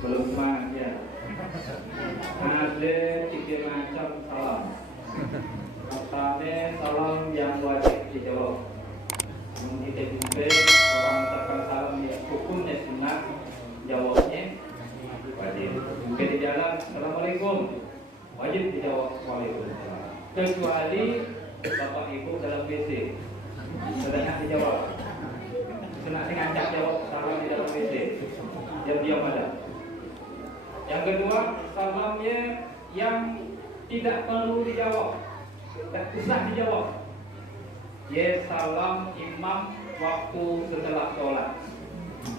belum semangat ya. Ada 3 macam salam. Pertama, salam yang wajib dijawab. Kita jumpa orang mengucapkan salam ya hukumnya sunat, jawabnya wajib. Jumpa di jalan, assalamualaikum, wajib dijawab waalaikumsalam. Kecuali bapak ibu dalam WC, sedangkan dijawab. Senang ngajak jawab salam di dalam WC, diam-diam ada. Yang kedua, salamnya yang tidak perlu dijawab, tak usah dijawab. Ya salam imam waktu setelah sholat.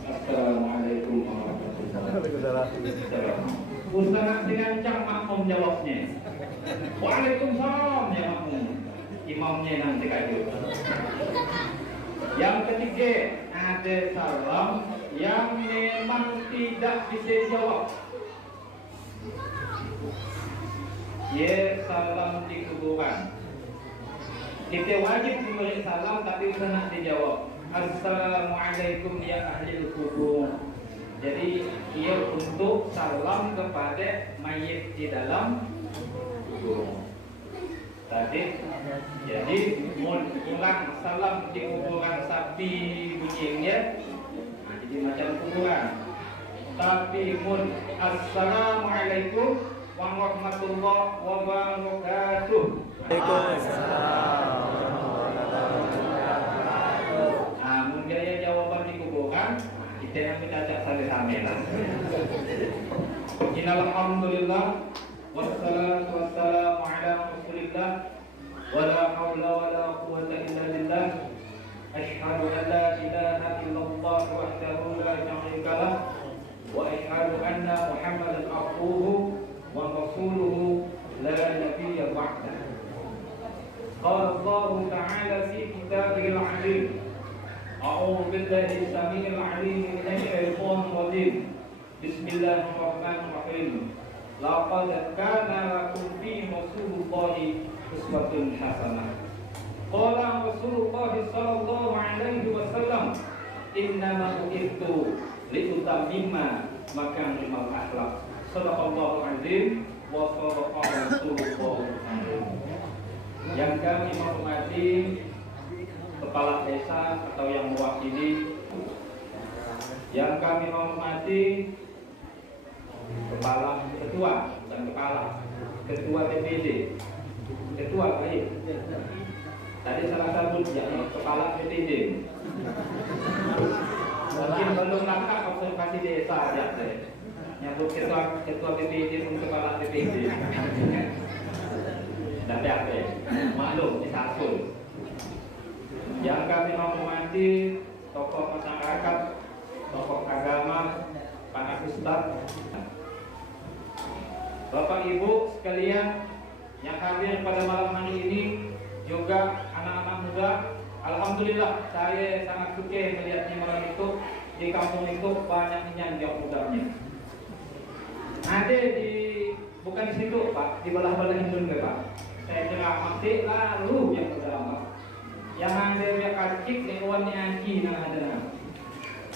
Assalamualaikum warahmatullahi wabarakatuh. Ustaz dengan cang makmum jawabnya. Waalaikumsalam ya makmum. Imamnya nanti kayu. Yang ketiga, ada salam yang memang tidak bisa dijawab. Ya salam di kuburan. Kita wajib memberi salam tapi usah nak dijawab. Assalamualaikum ya ahli kubur. Jadi ia untuk salam kepada mayit di dalam kubur. Tadi jadi ulang salam di kuburan sapi bunyinya. Nah, jadi macam kuburan. Tapi mun assalamualaikum warahmatullahi wabarakatuh. Waalaikumsalam. Mun gaya jawaban di kuburan, kita yang mencacat sama-sama lah. Innalhamdulillah wassalatu wassalamu ala rasulillah wala haula wala quwwata illa billah. Asyhadu an la ilaha illallah wahdahu la syarika lah wa asyhadu anna Muhammadan abduhu wa rasuluhu la nabiyya ba'dah. Qala Allah Ta'ala fi kitabihil 'azim. A'udzu billahi samil 'alim minasy syaithanir rajim. Bismillahirrahmanirrahim. Laqad kana lakum fi Rasulillahi uswatun hasanah. Qala Rasulullah sallallahu alaihi wasallam, innama bu'ithtu liutammima makarimal akhlaq. Shadaqallahu azim wa sadaqa Rasulullah. Yang kami hormati kepala desa atau yang mewakili, yang kami hormati ketua DPD, ketua baik. Tadi salah satu yang kepala DPD. Mungkin belum lengkap observasi desa aja saya. Nyebut ketua DPD pun kepala DPD. Tapi apa? Maklum disasul. Yang kami hormati tokoh masyarakat, tokoh agama, para ustaz, Bapak Ibu sekalian yang hadir pada malam hari ini, juga anak-anak muda. Alhamdulillah saya sangat suka melihatnya malam itu di kampung itu banyak yang mudanya. Ada di bukan di situ Pak, di belah-belah Hindun ke Pak. Saya ceramah lalu yang pertama. Yang ada yang kacik, yang warna anji nah ada.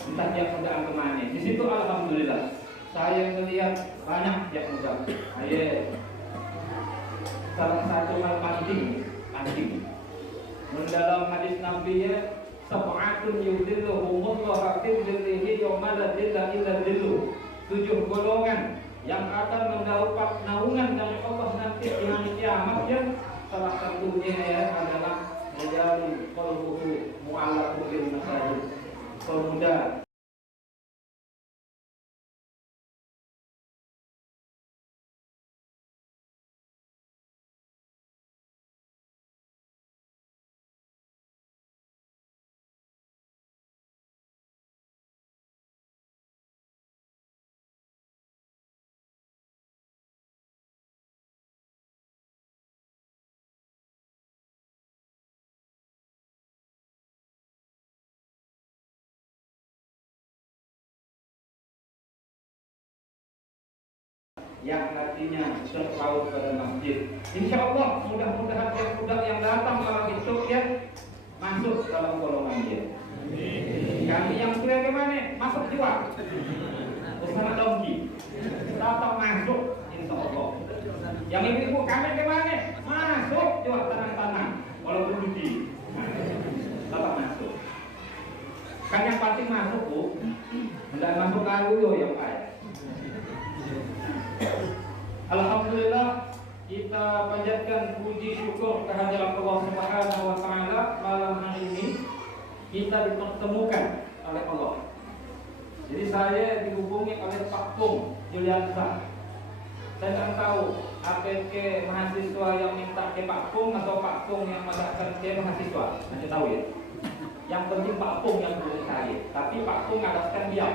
Entah yang sudah kemana. Di situ alhamdulillah saya melihat banyak yang muda. Ayah salah satu hal penting. Dalam hadis Nabi ya, sab'atun yudhilluhumullahu fi dhillihi yawma la dhilla illa dhilluh. 7 golongan yang akan mendapat naungan dari Allah nanti di hari kiamat ya. Salah satunya ya adalah menjadi qalbuhu mu'allaqun bil masajid. Pemuda yang nantinya terpaut pada masjid. Insya Allah mudah-mudahan budak yang datang malam itu ya masuk dalam golongan dia. Kami yang kuliah kemana? Masuk juga. Bersama dongki. Yang ibu-ibu kami ke mana? Masuk jual tanah-tanah, walaupun rugi, tetap masuk. Kan yang pasti masuk bu, tidak masuk lalu yo yang baik. Alhamdulillah kita panjatkan puji syukur kehadirat Allah Subhanahu wa taala. Malam hari ini kita dipertemukan oleh Allah. Jadi saya dihubungi oleh Pak Pung Juliansa. Saya tak tahu apakah mahasiswa yang minta ke Pak Pung atau Pak Pung yang mendaftar ke mahasiswa. Nanti tahu ya. Yang penting Pak Pung yang hubungi saya. Tapi Pak Pung alaskan diam.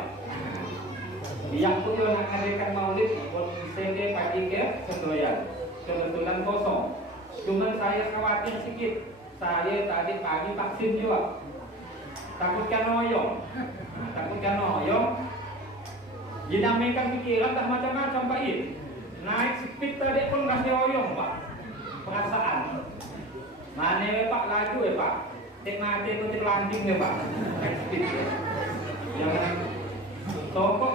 Yang pun yang mengadakan maulid buat CD pagi ke Sendoyan. Kebetulan kosong. Cuman saya khawatir sedikit. Saya tadi pagi vaksin juga. Takutkan oyong. Takutkan oyong. Dinamakan pikiran tak macam-macam Pak In. Naik speed tadi pun kasih oyong Pak. Perasaan. Mana Pak laju ya Pak. Tek mati itu landing ya Pak. Naik speed. Jangan songkok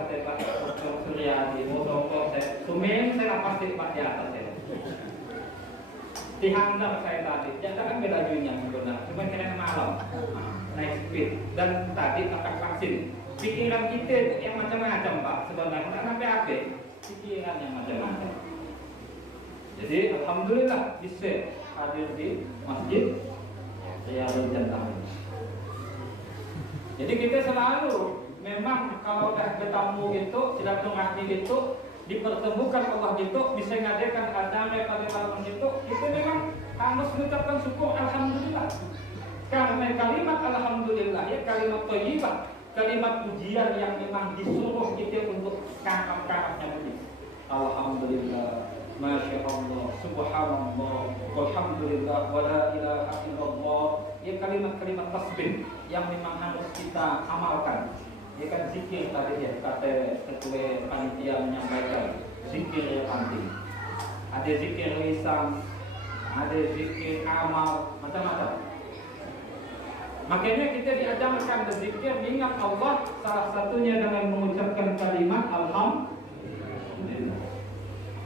kata Pak Dr. Suryadi. Mau songkok saya. Sumen saya lepas di Pak di atas ya. Dihantar saya tadi. Jangan kan beda dunia benar. Cuma kena malam. Naik speed dan tadi akan vaksin. Pikiran kita yang macam-macam Pak sebenarnya tidak sampai apa pikiran yang macam-macam. Jadi alhamdulillah bisa hadir di masjid Riyadul Jannah. Jadi kita selalu memang kalau dah bertamu itu silaturahmi itu dipertemukan Allah gitu bisa ngadakan acara pada malam itu kita memang harus mengucapkan syukur alhamdulillah. Karena kalimat alhamdulillah ya kalimat thayyibah, kalimat pujian yang memang disuruh kita untuk kakap-kakapnya puji. Alhamdulillah, masya Allah, subhanallah, walhamdulillah, wala ilaha illallah. Ya kalimat-kalimat tasbih yang memang harus kita amalkan. Ya kan zikir tadi ya kata ketua panitia menyampaikan zikir yang penting. Ada zikir lisan, ada zikir amal, macam-macam. Makanya kita diajarkan berzikir mengingat Allah salah satunya dengan mengucapkan kalimat alhamdulillah.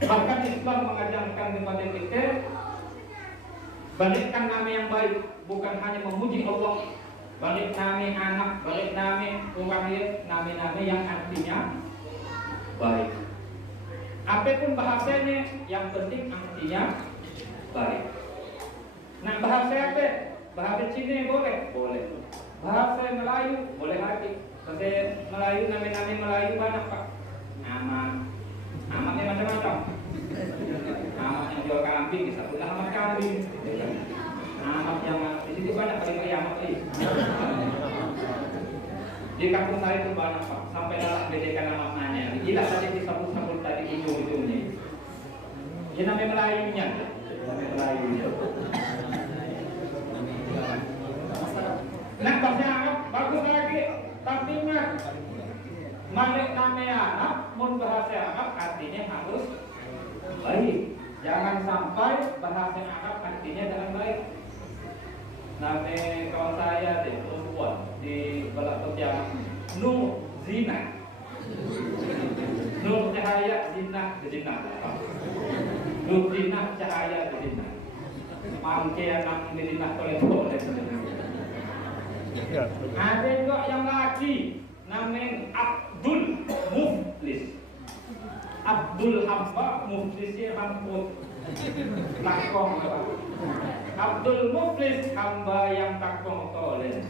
Bahkan Islam mengajarkan kepada kita balikkan nama yang baik, bukan hanya memuji Allah. Balik nama anak, balik nama orang lain, nama-nama yang artinya baik. Apapun bahasanya, yang penting artinya baik. Nah bahasa apa? Bahasa Cina boleh? Boleh. Bahasa Melayu boleh lagi. Bahasa Melayu, nama-nama Melayu banyak Pak. Amatnya macam-macam. Amat yang jual kambing, bisa pun amat kambing. Amat yang di situ banyak kali amat ini. Di kampung saya itu banyak Pak. Sampai dalam bedakan nama-namanya. Gila tadi disebut-sebut tadi ujung-ujungnya. Ini nama Melayunya. Nama Melayunya. Nah bahasa Arab bagus lagi, tapi ingat malik namanya anak, mun bahasa Arab artinya harus baik. Jangan sampai bahasa Arab artinya dengan baik. Nama kawan saya deh, perempuan di Balak Pertiamak, Nur Zina, Nur Cahaya Zina Zina, Nur Zina Cahaya Zina. Mangke anak Zina boleh. Ada juga yang lagi namanya Abdul Muflis. Abdul hamba, muflisnya hamput. Takong Abdul Muflis hamba yang takong toleh.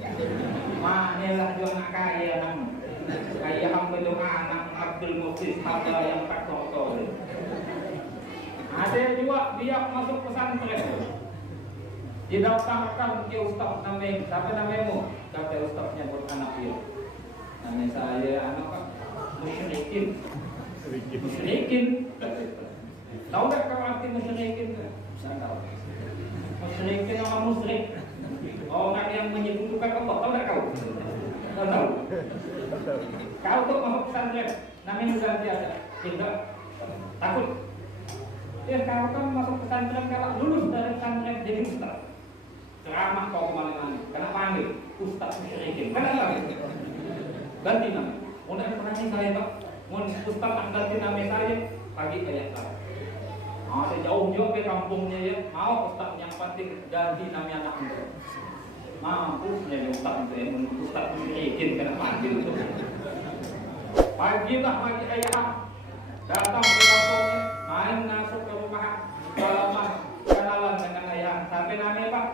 Manilah juga anak kaya nang. Kaya hamba juga anak Abdul Muflis hamba yang takong toleh. Ada juga dia masuk pesantren. Didaftarkan ke ustaz namanya, siapa namamu? Kata ustaznya buat anak dia. Nama saya anak Pak musyrikin. Musyrikin. Tahu tak kau arti musyrikin? Saya tahu. Musyrikin nama musyrik. Orang yang menyebutkan Allah. Tahu tak kau? Tahu. Kau tuh masuk pesantren, namanya ganti ada. Tidak. Takut. Ya kau kan masuk pesantren kalau lulus dari pesantren jadi ustaz. Ceramah kau kemana-mana, karena panggil Ustaz Musyrikin. Kenapa? Ganti nama. Mau nak tanya saya Pak, mau Ustaz nak ganti nama saya pagi kayak saya. Jauh-jauh ke kampungnya ya, mau Ustaz yang penting ganti nama anak itu. Mampus menjadi Ustaz itu ya, Ustaz bikin kena mati itu. Pagilah pagi ayah datang ke kampungnya, main masuk ke rumah salaman, kenalan dengan ayah. Sampai namanya Pak,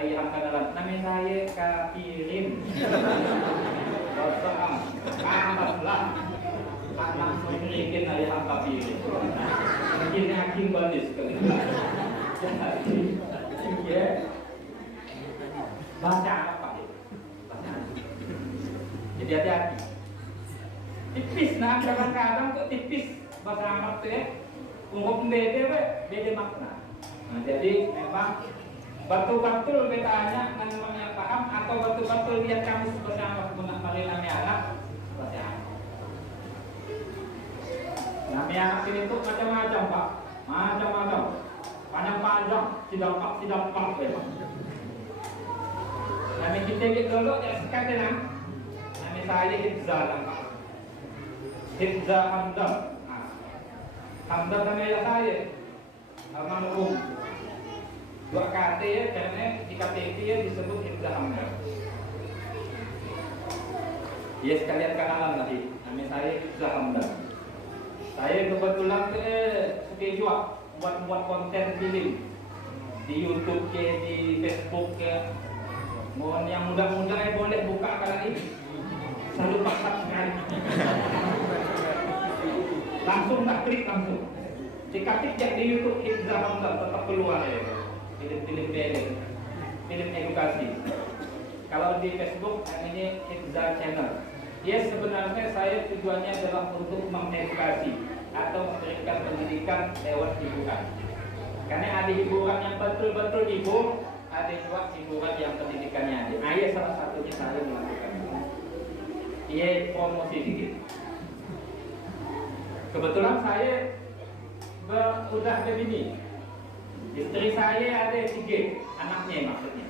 ayah kenalan. Nama saya Kapirin. Dosa amatlah. Anak memiliki ayah Kapirin. Mungkin hakim balis sekali. Jadi, ya. Baca apa ya? Baca. Jadi hati-hati. Tipis, nah kadang-kadang kok tipis bahasa Arab tuh ya. Untuk beda makna. Nah, jadi memang betul-betul bedanya namanya paham atau betul-betul lihat kamu bahasa Arab guna namanya anak bahasa Arab. Namanya anak ini tuh macam-macam Pak, macam-macam. Panjang-panjang, sidampak ya Pak. Nama kita dulu ya sekarang nama saya Hibzah Pak. Hibzah Hamdan. Hamdan nama saya. Almarhum. Dua KT ya karena di KTP ya disebut Hibzah Hamdan. Ya sekalian kenalan tadi. Nama saya Hibzah Hamdan. Saya kebetulan suka juga buat konten film di YouTube ke, di Facebook ke. Mohon yang muda-muda boleh buka kali ini. Saya lupa subscribe. Langsung tak klik langsung. Diketik di YouTube Hibzah Hamdan tetap keluar ya. Film-film beda, film edukasi. Kalau di Facebook ini Hibzah Channel. Ya sebenarnya saya tujuannya adalah untuk mengedukasi atau memberikan pendidikan lewat hiburan. Karena ada hiburan yang betul-betul hibur, ada juga hiburan yang pendidikannya ada. Ayah salah satunya saya melakukan. Ia promosi dikit. Kebetulan saya udah begini. Istri saya ada 3 anaknya maksudnya.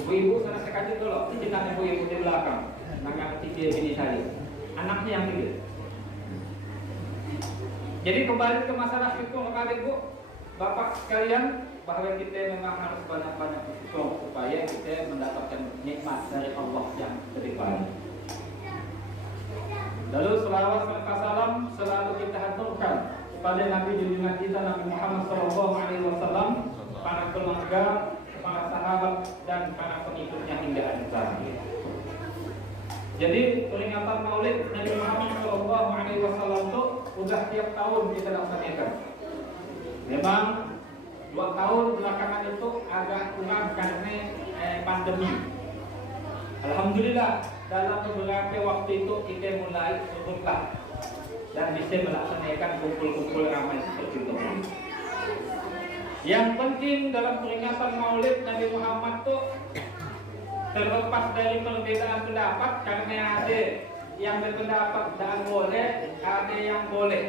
Ibu-ibu sana sekali dulu, kita ibu-ibu di belakang. Anak 3 bini saya. Anaknya yang 3. Jadi kembali ke masalah syukur kepada ibu, bapak sekalian, bahwa kita memang harus banyak-banyak bersyukur supaya kita mendapatkan nikmat dari Allah yang lebih banyak. Lalu selawat serta salam selalu kita haturkan kepada Nabi junjungan kita Nabi Muhammad SAW, para keluarga, para sahabat dan para pengikutnya hingga akhir zaman. Jadi peringatan Maulid Nabi Muhammad SAW itu sudah tiap tahun kita laksanakan. Memang 2 tahun belakangan itu agak kurang karena pandemi. Alhamdulillah dalam beberapa waktu itu kita mulai surutlah dan bisa melaksanakan kumpul-kumpul ramai seperti itu. Yang penting dalam peringatan Maulid Nabi Muhammad itu terlepas dari perbedaan pendapat, karena ada yang berpendapat dan boleh, ada yang boleh,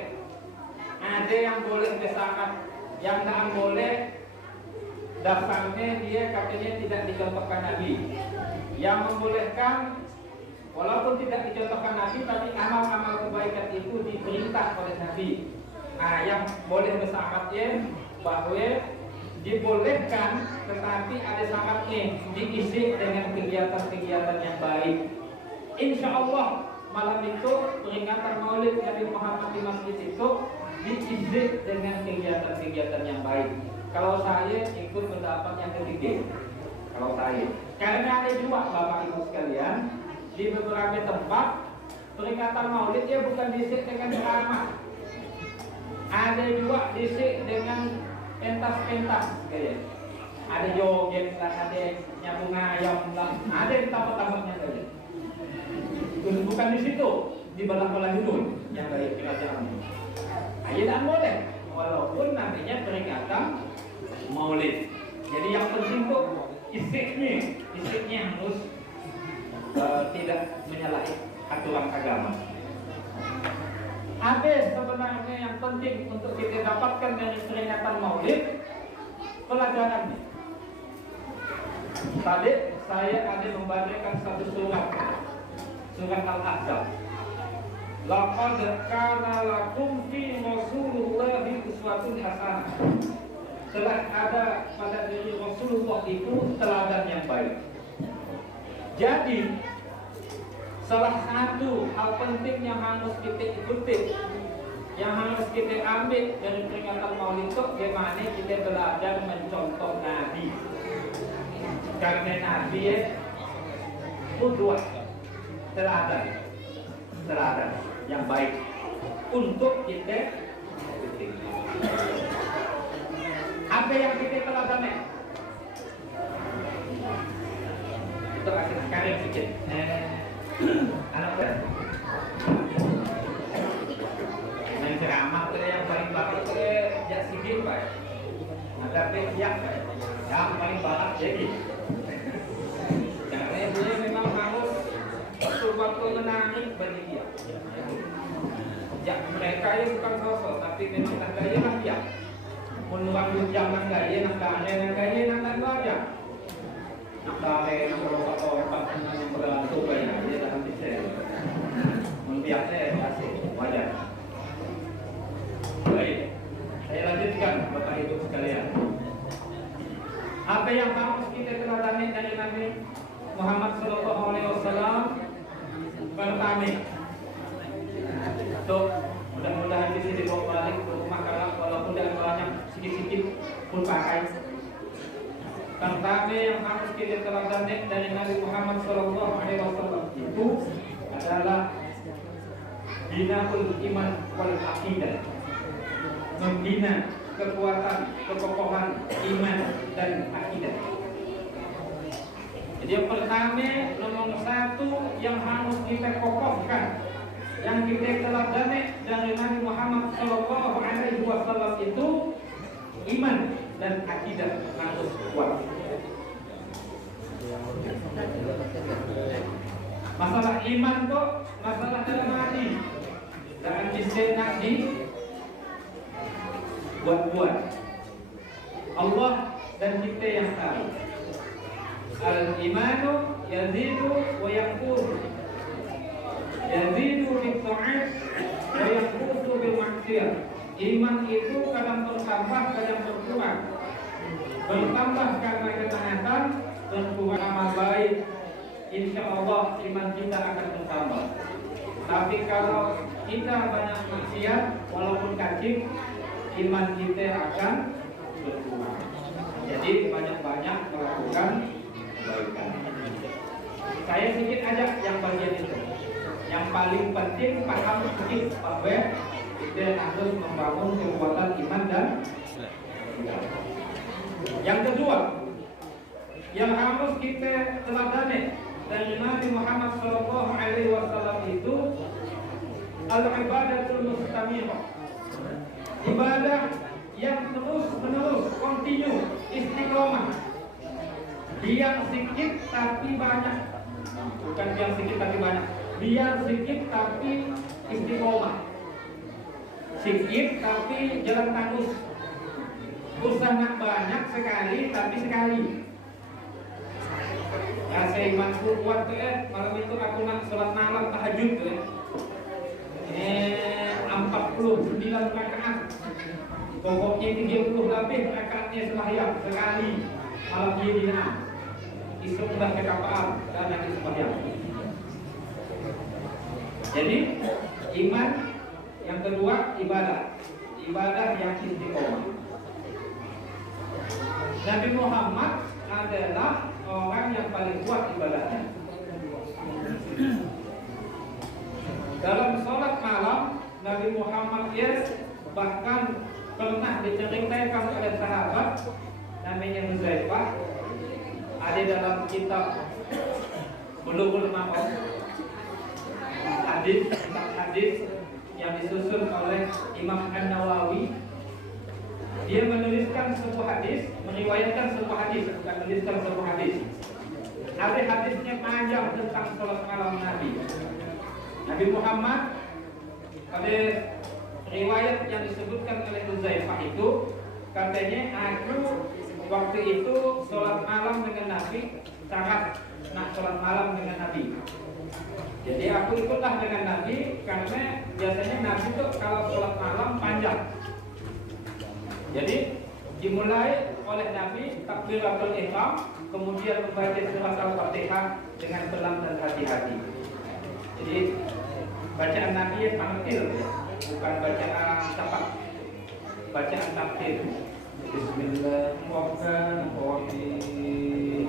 ada yang boleh bersangat, yang tak boleh dasarnya dia katanya tidak dicontohkan Nabi. Yang membolehkan walaupun tidak dicontohkan Nabi, tapi amal-amal kebaikan itu diperintah oleh Nabi. Yang boleh bersangatnya bahwa dibolehkan, tetapi ada syaratnya, diisi dengan kegiatan-kegiatan yang baik. Insya Allah malam itu peringatan Maulid Nabi Muhammad di masjid itu diisi dengan kegiatan-kegiatan yang baik. Kalau saya ikut pendapat yang ketiga, kalau saya, karena ada juga Bapak Ibu sekalian di beberapa tempat peringatan Maulid ya bukan diisi dengan ceramah, ada juga diisi dengan pentas-pentas kayak ada joget lah, ada nyambung ayam lah, ada di tempat-tempatnya saja. Bukan di situ, di bala-bala itu yang dari kerajaan. Aja tak boleh, walaupun namanya peringatan Maulid. Jadi yang penting tuh isiknya harus tidak menyalahi aturan agama. Ada sebenarnya yang penting untuk kita dapatkan dari peringatan Maulid, pelajarannya. Tadi saya ada membacakan satu surat Al-Ahzab. laqad kana lakum fi Rasulillahi uswatun hasanah. Telah ada pada diri Rasulullah itu teladan yang baik. Jadi salah satu hal penting yang harus kita ikuti, yang harus kita ambil dari peringatan Maulid itu, bagaimana kita belajar mencontoh Nabi. Karena Nabi qudwah, teladan yang baik untuk kita ikuti. Apa yang kita teladani? Itu akhir-akhir sedikit. Anak main ceramah tuh yang paling bakat tuh jak sigit pak. Ada pihak yang paling bakat jadi. Karena dia memang harus waktu menangis bagi dia. Ya mereka yang bukan sosok tapi memang tak gaya lah dia. Menurut zaman gaya nak gaya nak aja. Nak gaya nak orang yang berlaku banyak dia dalam bisa. Membiasanya asik wajar. Baik, saya lanjutkan Bapak Ibu sekalian. Apa yang harus kita teladani dari Nabi Muhammad SAW? Pertama, so mudah-mudahan di sini bawa balik ke rumah karena walaupun tidak banyak sedikit-sedikit pun pakai. Pertama yang harus kita teladani dari Nabi Muhammad SAW itu adalah binaul iman wal aqidah, membina kekuatan, kekokohan iman dan akidah. Jadi yang pertama, nomor satu yang harus kita kokohkan, yang kita teladani dari Nabi Muhammad SAW itu iman dan akidah harus kuat. Masalah iman kok, masalah dalam hati, jangan disenak di buat-buat. Allah dan kita yang tahu. Al-imanu yazidu wa yanqus. Yazidu bil ta'at wa yanqus bil maksiyah. Iman itu kadang bertambah, kadang berkurang. Bertambah karena ketaatan, berkurang amal baik. Insya Allah iman kita akan bertambah. Tapi kalau kita banyak maksiat, walaupun kecil, iman kita akan berkurang. Jadi banyak-banyak melakukan kebaikan. Saya sedikit aja yang bagian itu. Yang paling penting paham sedikit bahwa kita harus membangun kekuatan iman dan yang kedua yang harus kita teladani dari Nabi Muhammad SAW itu al-ibadatul mustamirah, ibadah yang terus menerus, continue, istiqomah. Biar sedikit tapi banyak, bukan biar sedikit tapi banyak, biar sedikit tapi istiqomah, sedikit tapi jalan tanggus. Usaha banyak sekali tapi sekali. Ya saya iman kuat tuh malam itu aku nak sholat malam tahajud tuh 49 rakaat. Pokoknya 30 lebih rakaatnya sembahyang sekali malam dia dinam. Isu udah ke kapal dan nanti sembahyang. Jadi iman yang kedua ibadah yang istiqomah. Nabi Muhammad adalah orang yang paling kuat ibadahnya. Dalam sholat malam Nabi Muhammad bahkan pernah diceritakan oleh sahabat namanya Huzaifah, ada dalam kitab Bulughul Maram, hadis yang disusun oleh Imam An-Nawawi. Dia menuliskan sebuah hadis, meriwayatkan sebuah hadis, bukan menuliskan sebuah hadis. Ada hadisnya panjang tentang sholat malam Nabi. Nabi Muhammad pada riwayat yang disebutkan oleh Huzaifah itu katanya aku waktu itu sholat malam dengan Nabi sangat nak sholat malam dengan Nabi. Jadi aku ikutlah dengan Nabi karena biasanya Nabi itu kalau sholat malam panjang. Jadi dimulai oleh Nabi takbiratul ihram, kemudian membaca surah Al-Fatihah dengan pelan dan hati-hati. Jadi bacaan Nabi tartil, bukan bacaan cepat, bacaan tartil. Bismillahirrahmanirrahim.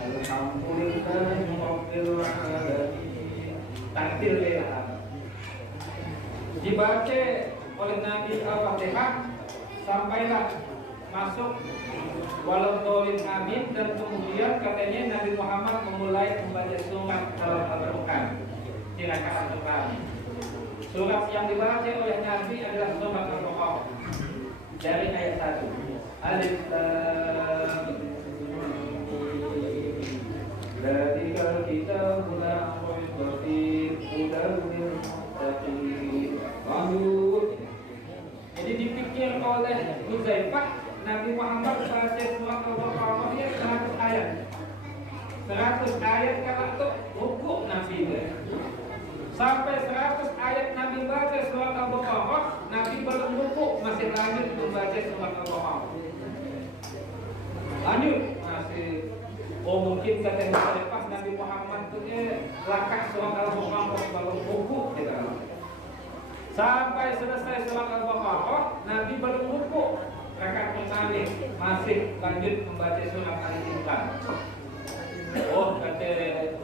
Alhamdulillahirabbil alamin. Tartil ya. Dibaca oleh Nabi Al-Fatihah sampailah masuk waladhdallin amin, dan kemudian katanya Nabi Muhammad memulai membaca surat dalam Al-Quran di rakaat pertama. Surat yang dibaca oleh Nabi adalah surat Al-Baqarah dari ayat 1. Alif Lam Mim. Dzalikal kitabu la raiba fihi hudan lil muttaqin. Jadi dipikir oleh Huzaifah, Nabi Muhammad baca surat Al-Baqarah 100 ayat. 100 ayat kalau itu rukuk Nabi itu. Sampai 100 ayat Nabi baca surat Al-Baqarah, Nabi belum rukuk, masih lanjut membaca surat Al-Baqarah. Lanjut masih. Mungkin kata Huzaifah, Nabi Muhammad itu lakak surat Al-Baqarah belum rukuk gitu. Sampai selesai surat Al-Baqarah, Nabi belum rukuk. Rakaat pertama masih lanjut membaca surat Al-Imran. Kata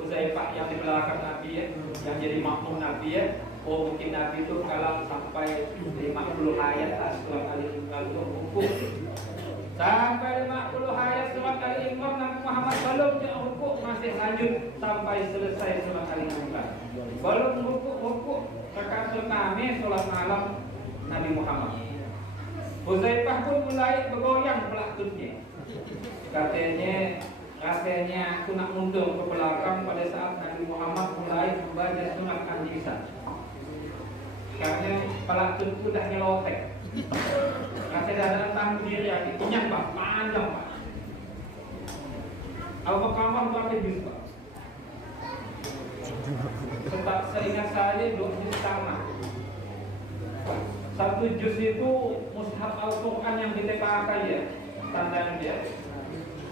Huzaifah yang di belakang Nabi yang jadi makmum Nabi mungkin Nabi itu kalau sampai 50 ayat surat Al-Imran itu rukuk. Sampai 50 ayat surat Al-Imran Nabi Muhammad belum rukuk, masih lanjut sampai selesai surat Al-Imran. Belum rukuk. Rakaat pertama sholat malam Nabi Muhammad. Huzaifah pun mulai bergoyang pelakutnya. Katanya rasanya aku nak mundur ke belakang pada saat Nabi Muhammad mulai membaca surat An-Nisa. Karena pelakut itu dah nyelotek. Rasanya dah datang diri yang punya Pak, panjang Pak. Al-Baqarah berapa juz Pak? Sebab seingat saya 2 juz sama. 1 juz itu mushaf Al-Quran yang kita pakai ya, standar dia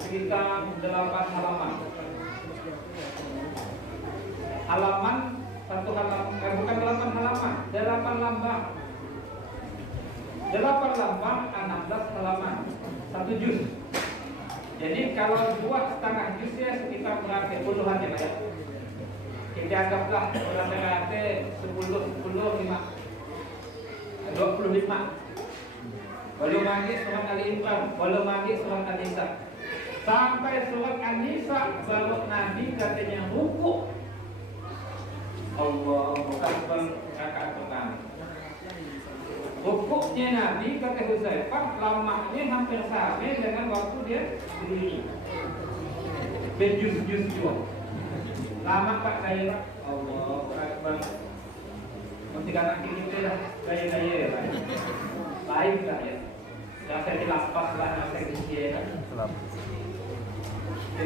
sekitar 8 halaman. Halaman satu halaman, bukan 8 halaman, 8 lambang. 8 lambang 16 halaman, 1 juz. Jadi kalau 2,5 juz ya sekitar berapa puluhan ya Pak ya. Kita anggaplah rata-rata 25. Belum lagi surat Al-Imran, belum lagi surat An-Nisa. Sampai surat An-Nisa baru Nabi katanya rukuk. Allahu Akbar rakaat pertama. Rukuknya Nabi kata Huzaifah lamanya hampir sama dengan waktu dia berdiri. Berjuz-juz juga. Lama Pak saya. Allahu Akbar. Nanti anak kita lah gaya-gaya ya Pak. Baik tak ya? Yang saya dilapas lah, yang saya dikira kan.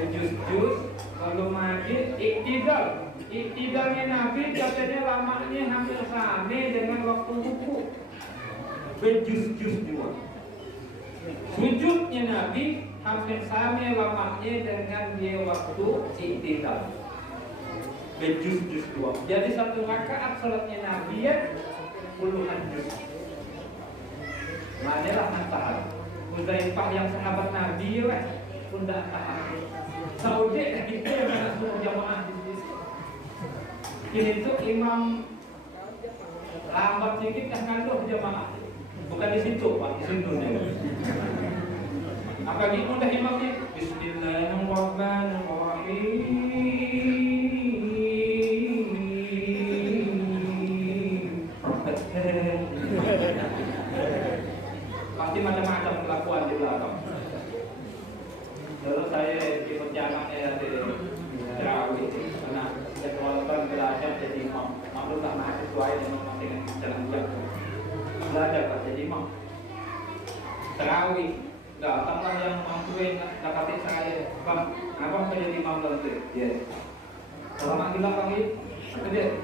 Juz-juz, lalu lagi iktidal. Iktidalnya Nabi katanya lamanya hampir sama dengan waktu ruku. Berjuz-juz juga. Sujudnya Nabi hampir sama lamanya dengan dia waktu iktidal. Berjuz-juz dua. Jadi 1 rakaat salatnya Nabi ya puluhan juz. Manalah manfaat. Huzaifah yang sahabat Nabi ya pun tidak tahan. Saudi kita yang mana suruh jamaah di sini. Kini itu imam lambat sedikit dah ngaluh jamaah. Bukan di situ Pak, di situ dia. Apalagi mudah imamnya Bismillahirrahmanirrahim. Pasti macam-macam kelakuan di belakang. Terus saya di perjalanannya di Terawih karena jadwalkan belajar jadi imam. Maklumlah mahasiswa yang memang dengan jalan belajar Pak jadi imam. Terawih Datanglah yang mampuin dakati saya, bang, abang menjadi imam nanti. Ya. Selama gila kami, dia.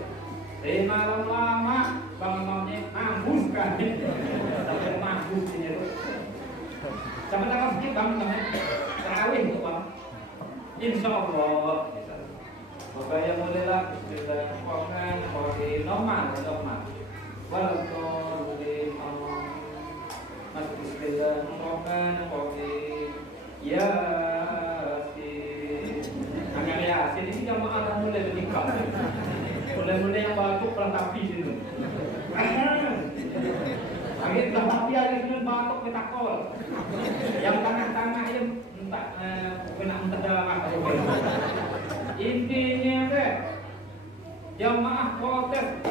Malam lama, bang imamnya mampus kan? Sampai mampus ini tuh. Sampai tanggal sedikit bang, terawih tuh bang. Insya Allah. Maka yang mulailah Bismillahirrahmanirrahim. Normal. Walaqur'an Allah. Masuk Bismillahirrahmanirrahim. Yasin. Agak Yasin ini jamaah dah mulai bernikah. Mulai yang batuk pelatapi situ. Akhirnya pelatapi ada situ batuk ketakol. Yang tengah-tengah yang entah kena entah dalam apa. Intinya deh, jamaah protes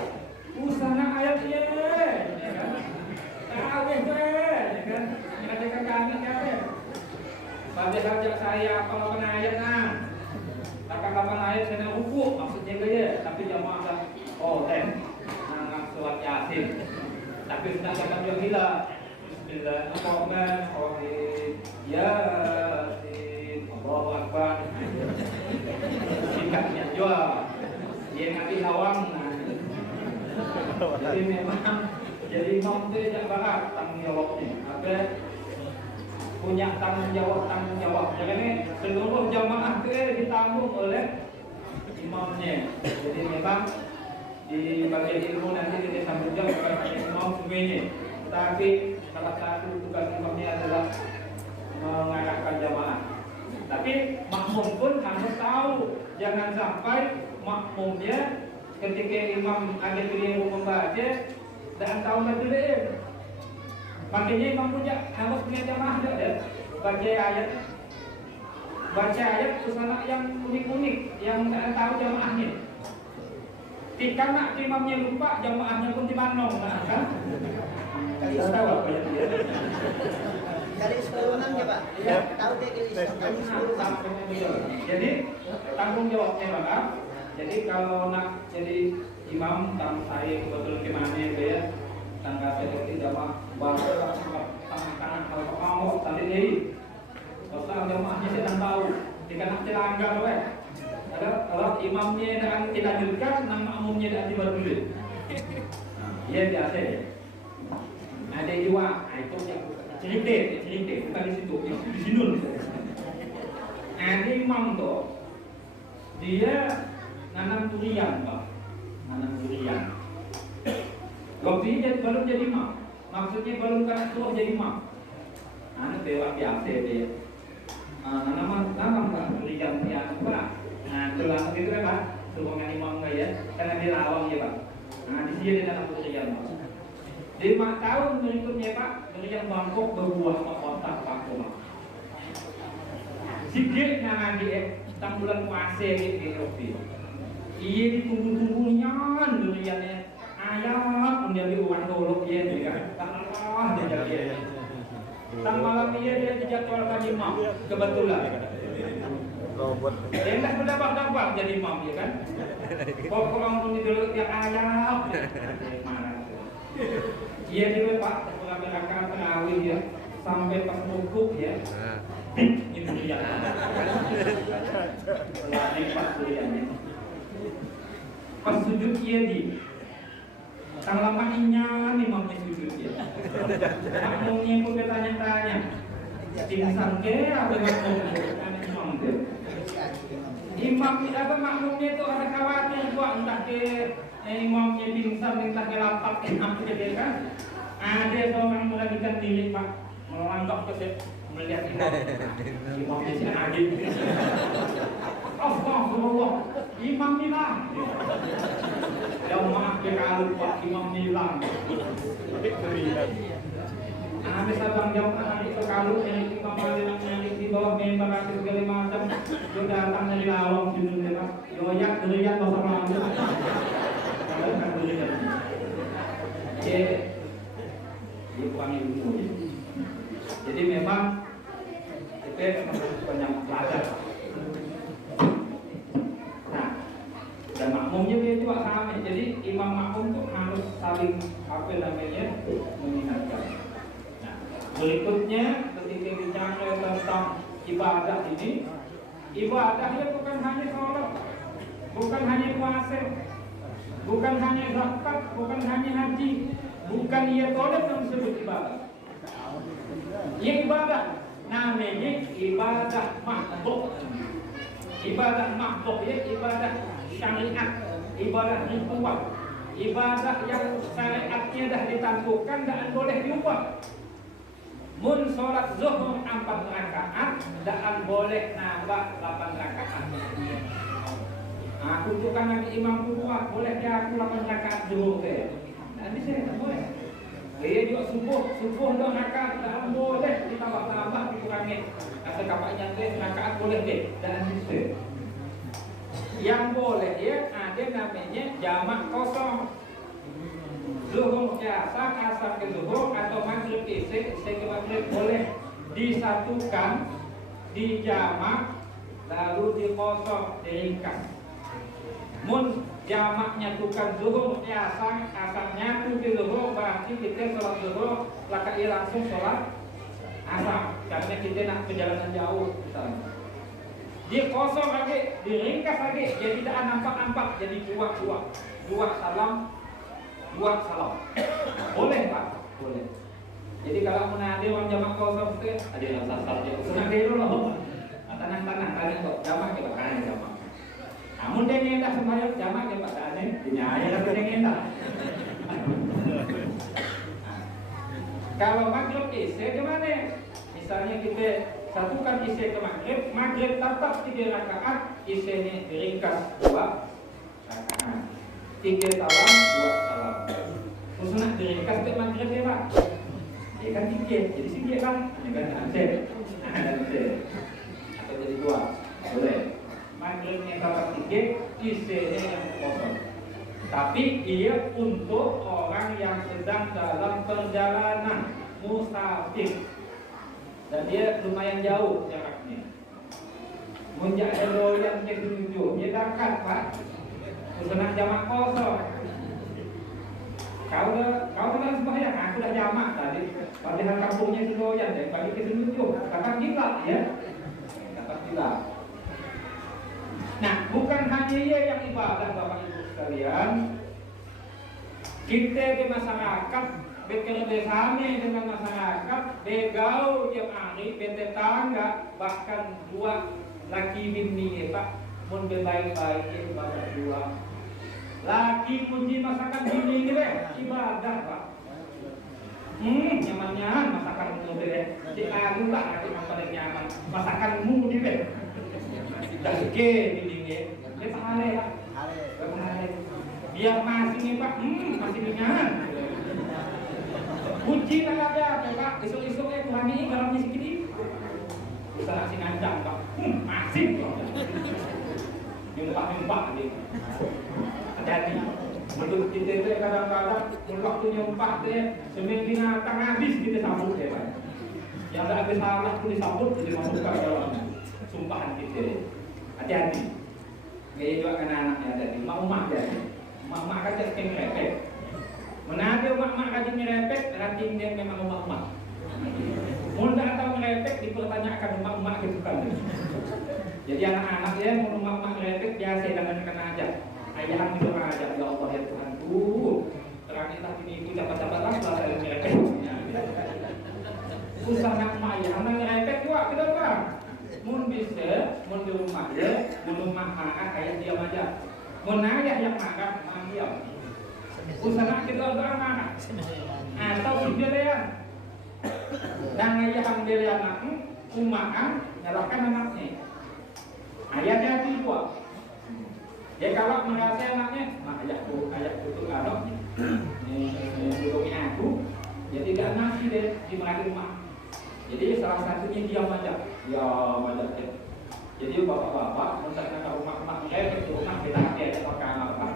usaha ayatnya, ya kan? Tarawih deh, ya kan? Ada kami kan? Pada saja saya apa ayat nah, kata-kata ayat saya ruku maksudnya gaya, tapi jamaah dah protes, nang surat Yasin, tapi sudah kata dia gila. Bismillahirrahmanirrahim. Yasin. Allahu Akbar. Sikapnya jual. Dia nanti lawang. Jadi memang jadi imam itu yang berat tanggung jawabnya. Apa punya tanggung jawab. Jadi seluruh jamaah itu ditanggung oleh imamnya. Jadi memang di bagian ilmu nanti kita sambut jawab kepada imam semuanya. Tapi salah satu tugas imamnya adalah mengarahkan jamaah. Tapi makmum pun harus tahu, jangan sampai makmumnya ketika imam ada keliru membaca dan tahu betul. Makanya imam punya harus punya jamaah ya. Baca ayat usaha yang unik-unik yang tak tahu jamaahnya. Jika nak imamnya lupa, jamaahnya pun dimanong, kan? Tidak tahu apa yang dia. Kali 10 ya Pak. Ya, tahu deh kali 10. Jadi tanggung jawabnya Bapak. Jadi kalau nak jadi imam tang saya kebetulan gimana ya, tangga seperti jamaah bahwa tangan kalau kamu tadi ini. Kalau jamaahnya sedang tahu, jika nak dilanggar weh. Kalau imamnya dan dilanjutkan, nama makmumnya dan dibatalkan. Iya biasa ya. Ada juga, itu yang cerita, bukan di situ, di sini. Ada imam tuh, dia nanam durian, Pak, nanam durian. Waktu ini belum jadi imam, maksudnya belum kena suruh jadi imam. Anak dewa biasa dia, nanam durian yang apa? Nah, tulang itu kan Pak, hubungan imam nggak ya? Karena dia lawang ya Pak. Nah, di sini dia nanam durian, Pak. 5 tahun berikutnya Pak, durian mangkok berbuah kotak Pak rumah. Sikit nangan dia, tang bulan puasa di Eropa. Iya ditunggu-tunggunya duriannya. Ayam pun dia uang dolok dia kan. Allah dia jadi. Tang malam dia dijadwalkan imam kebetulan. Dia tak berdapat jadi imam ya kan. Pokok orang pun dulu dia ayam. Iya dia Pak, mengambil akar terawih ya, sampai pas rukuk ya. Itu dia. Lagi pas duriannya. Pas sujud dia di. Tang lama inya imamnya sujud ya. Makmumnya pun bertanya-tanya. Pingsan ke apa imam ke? Imam apa makmumnya itu ada khawatir buat entah ke imamnya pingsan entah ke lapak apa jadi kan? Ada seorang melakukan diri Pak, melangkap ke melihat imamnya si Agim. Astagfirullah, imam hilang. Ya maaf ya kalau Pak imam hilang. Bisa bang jawab anak itu kalau yang imam yang di bawah member segala macam, dia datang dari lawang sini Pak. Doyak bahasa Melayu. Kalau kan durian. Bukan ilmu. Jadi memang kita banyak belajar. Nah, dan makmumnya dia juga sama. Jadi imam makmum tuh harus saling apa namanya mengingatkan. Nah, berikutnya ketika bicara tentang ibadah ini. Ibadahnya bukan hanya sholat, bukan hanya puasa, bukan hanya zakat, bukan hanya haji, bukan ia tolet yang disebut ibadah. Yang ibadah namanya ibadah makhluk. Ibadah makhluk ya ibadah syariat, ibadah ritual, ibadah yang syariatnya dah ditentukan dan boleh diubah. Mun sholat zuhur 4 rakaat dan boleh nambah 8 rakaat. Aku tukang lagi imam kuat boleh dia aku 8 rakaat zuhur deh. Nanti saya tak boleh. Dia juga subuh 2 rakaat dan boleh ditambah-tambah dikurangi. Asal kapaknya teh rakaat boleh deh dan bisa. Yang boleh ya ada namanya jamak kosong. Zuhur ke asar, asar ke zuhur atau maghrib ke isya ke maghrib boleh disatukan, dijamak, lalu dikosong, diringkas. Mun jamaknya bukan zuhur ke asar, asarnya ke zuhur, berarti kita sholat zuhur, lakai langsung sholat asar, karena kita nak perjalanan jauh misalnya. Dia kosong lagi, diringkas lagi, jadi tidak nampak-nampak, jadi dua salam. Boleh Pak? Boleh. Jadi kalau menade orang jamak kosong itu ada yang sasar dia. Senang dia dulu. Tanah-tanah tadi kok jamak kita kan jamak. Namun dia ngendah sembahyang jamak dia Pak tadi. Dinyaya tapi dia ngendah. Kalau maghrib isya gimana? Misalnya kita satukan isya ke maghrib tetap 3 rakaat, isyanya diringkas 2 rakaat. 3 salam, 2 salam. Sunat diringkas ke maghrib ya Pak. Dia kan 3, jadi sikit lah. Dia kan ansel. Atau jadi 2, boleh. Maghribnya tetap 3, isyanya yang kosong. Tapi ia untuk orang yang sedang dalam perjalanan musafir. Dan dia lumayan jauh jaraknya. Munjak jauh yang ke tujuh, dia dekat Pak. Sunat jamak kosong. Kau dah sembahyang, aku dah jamak tadi. Padahal kampungnya sedoyan deh, bagi ke tujuh. Dapat gila ya. Dapat gila. Nah, bukan hanya ia yang ibadah Bapak Ibu sekalian. Kita di masyarakat bekerjasama dengan masyarakat, begaul tiap hari, bertetangga, bahkan 2 laki bini ya Pak, mun baik-baik ya Bapak 2. Laki puji masakan bini ni ibadah Pak. Nyaman masakan mu deh. Cik aku lah aku paling nyaman. Masakanmu ni deh. Dah ke bini ni. Dia pahala Pak. Pahala. Biar masih ni Pak, masih nyaman. Puji nak ada Pak. Esok-esok kurangi garamnya sikit. Usaha si ngancam Pak. Masih. Nyumpah ni. Hati-hati. Menurut kita tu kadang-kadang waktu nyumpah dia semen binatang habis kita sambut dia Pak. Yang tak ada salah pun disambut dia masukkan dalam sumpahan kita. Hati-hati. Gaya juga kan anaknya tadi. Mak-mak dia. Mak-mak kata kena repet. Mana ada mak-mak kata ngerepet, hati dia memang mak-mak. Mun tak tahu ngerepet dipertanyakan mak-mak gitu kan. Jadi anak-anak dia mau mak-mak ngerepet biasa dengan kena aja. Ayah itu aja ya Allah ya Tuhanku. Terakhirlah ini ibu dapat-dapatlah setelah saya ngerepet. Usah nak mak ayah nak ngerepet juga kenapa? Mun bisa, mun di rumah dia, mun rumah ayah diam aja. Mun ayah yang makan, diam. Usah nak kita orang marah. Atau sendirian. Dan ayah ambil anak, umakan, nyalahkan anaknya. Ayahnya dua. Ya kalau merasa anaknya, ayahku itu anak, duduknya aku, ya tidak nasi deh di rumah. Jadi salah satunya diam aja. Jadi bapak-bapak, misalnya kalau rumah mereka di rumah kita aja pakai apa?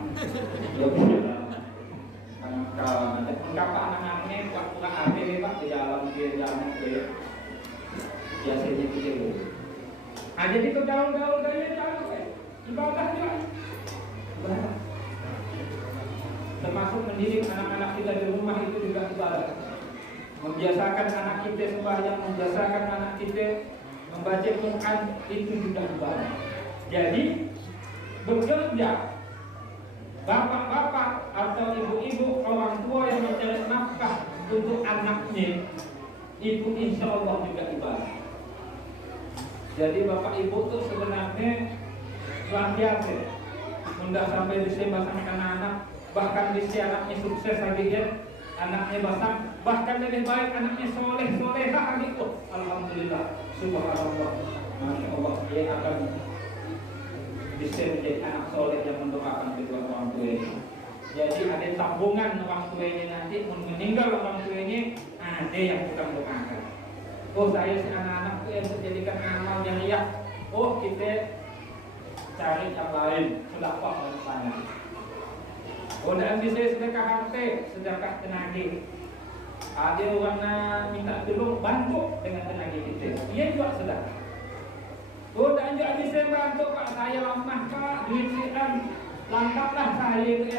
Ya sudah. Kalau anak-anaknya waktu nak ambil Pak di jalan dia biasanya gitu. Nah jadi itu gaul-gaul dari jauh ibadah juga. Termasuk mendidik anak-anak kita di rumah itu juga ibadah. Membiasakan anak kita sembahyang, membiasakan anak kita baca Quran itu juga ibadah. Jadi bekerja bapak-bapak atau ibu-ibu orang tua yang mencari nafkah untuk anaknya itu insya Allah juga ibadah. Jadi bapak ibu tuh sebenarnya luar biasa. Mudah sampai disembah sama anak-anak, bahkan di anaknya sukses lagi dia, anaknya basang, bahkan lebih baik anaknya soleh-solehah lagi. Oh, alhamdulillah, subhanallah, masya Allah, dia akan bisa menjadi anak soleh yang mendoakan kedua orang tuanya. Jadi ada tabungan orang tuanya nanti meninggal orang tuanya, ada yang kita doakan. Oh, saya si anak-anak itu yang menjadikan amal yang riak. Oh, kita cari yang lain, sedekah dan sana. Oh, dan bisa sedekah harta, sedekah tenaga. Ada orang minta tolong, bantu dengan tenaga kita. Dia juga sedekah. Oh, dan juga bisa bantu Pak, saya lemah Pak, duit sian, langkaplah saya itu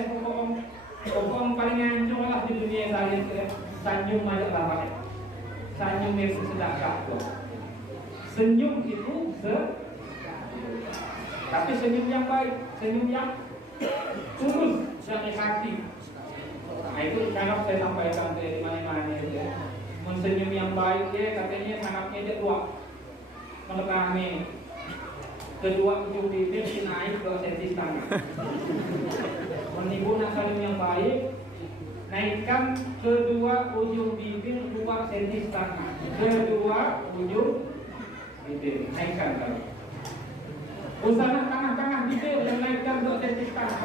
pokok paling hancur lah di dunia saya itu sanjung aja lah Pak. Senyum itu sedekah tuh. Senyum itu tapi senyum yang baik, senyum yang tulus, yang hati. Nah itu cara saya sampaikan di mana-mana ya. Senyum yang baik ya katanya sangatnya dia dua menekani. Kedua ujung bibir naik 2 cm setengah. Menimbun senyum yang baik. Naikkan kedua ujung bibir 2 cm setengah. Kedua ujung bibir naikkan kalau. Usaha tengah-tengah bibir yang naikkan 2 cm setengah.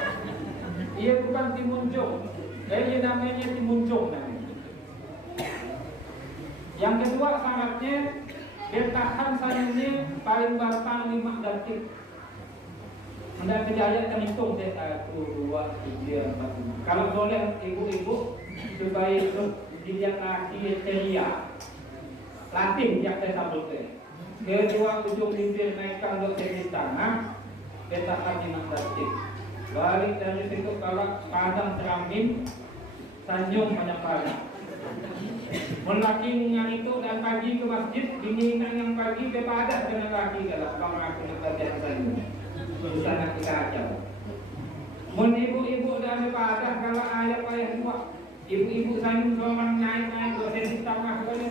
Ia bukan timuncung. Dia namanya timuncung namanya. Yang kedua syaratnya dia tahan senyumnya paling batang 5 detik. Anda kejayaan kan hitung saya 1, 2, 3, 4, 5. Kalau boleh ibu-ibu supaya dilihat kaki ceria, latih yang saya sebutkan. Kedua ujung bibir naikkan 2 cm setengah, tahan 5 detik. Balik dari situ kalau padang cermin, sanjung banyak-banyak. Melaki dengan itu dan pagi ke masjid, dinginkan yang pagi bepadah dengan laki dalam kamar aku ngebaca sanjung. Sana kita ajar. Mun ibu-ibu dan bapak kalau ayah tua, ibu-ibu sanjung seorang naik 2 cm setengah kali.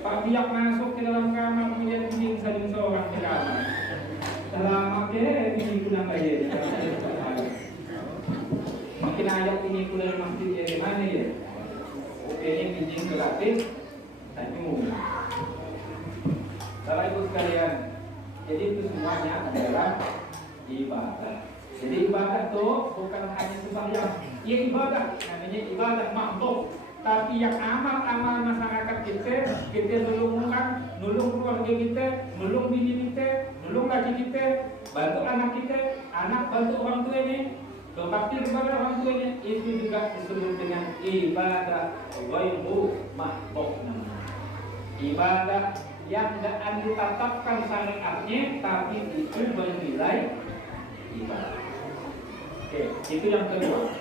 Pak biak masuk ke dalam kamar kemudian dingin sanjung seorang ke kamar. Selamat ya, ini guna kaya. Makin ayat ini dari masjid ya gimana ya? Oke ini pinjing gratis, sanjung. Bapak ibu sekalian, jadi itu semuanya adalah ibadah. Jadi ibadah itu bukan hanya sembahyang, ya ibadah, namanya ibadah makhluk. Tapi yang amal-amal masyarakat kita nulungkan, nulung keluarga kita, nulung bini kita, nulung laki kita, bantu anak kita, anak bantu orang tuanya, berbakti kepada orang tuanya, itu juga disebut dengan ibadah ghairu makhluk. Ibadah yang tidak ditetapkan syariatnya, tapi itu bernilai ibadah. Oke, itu yang kedua.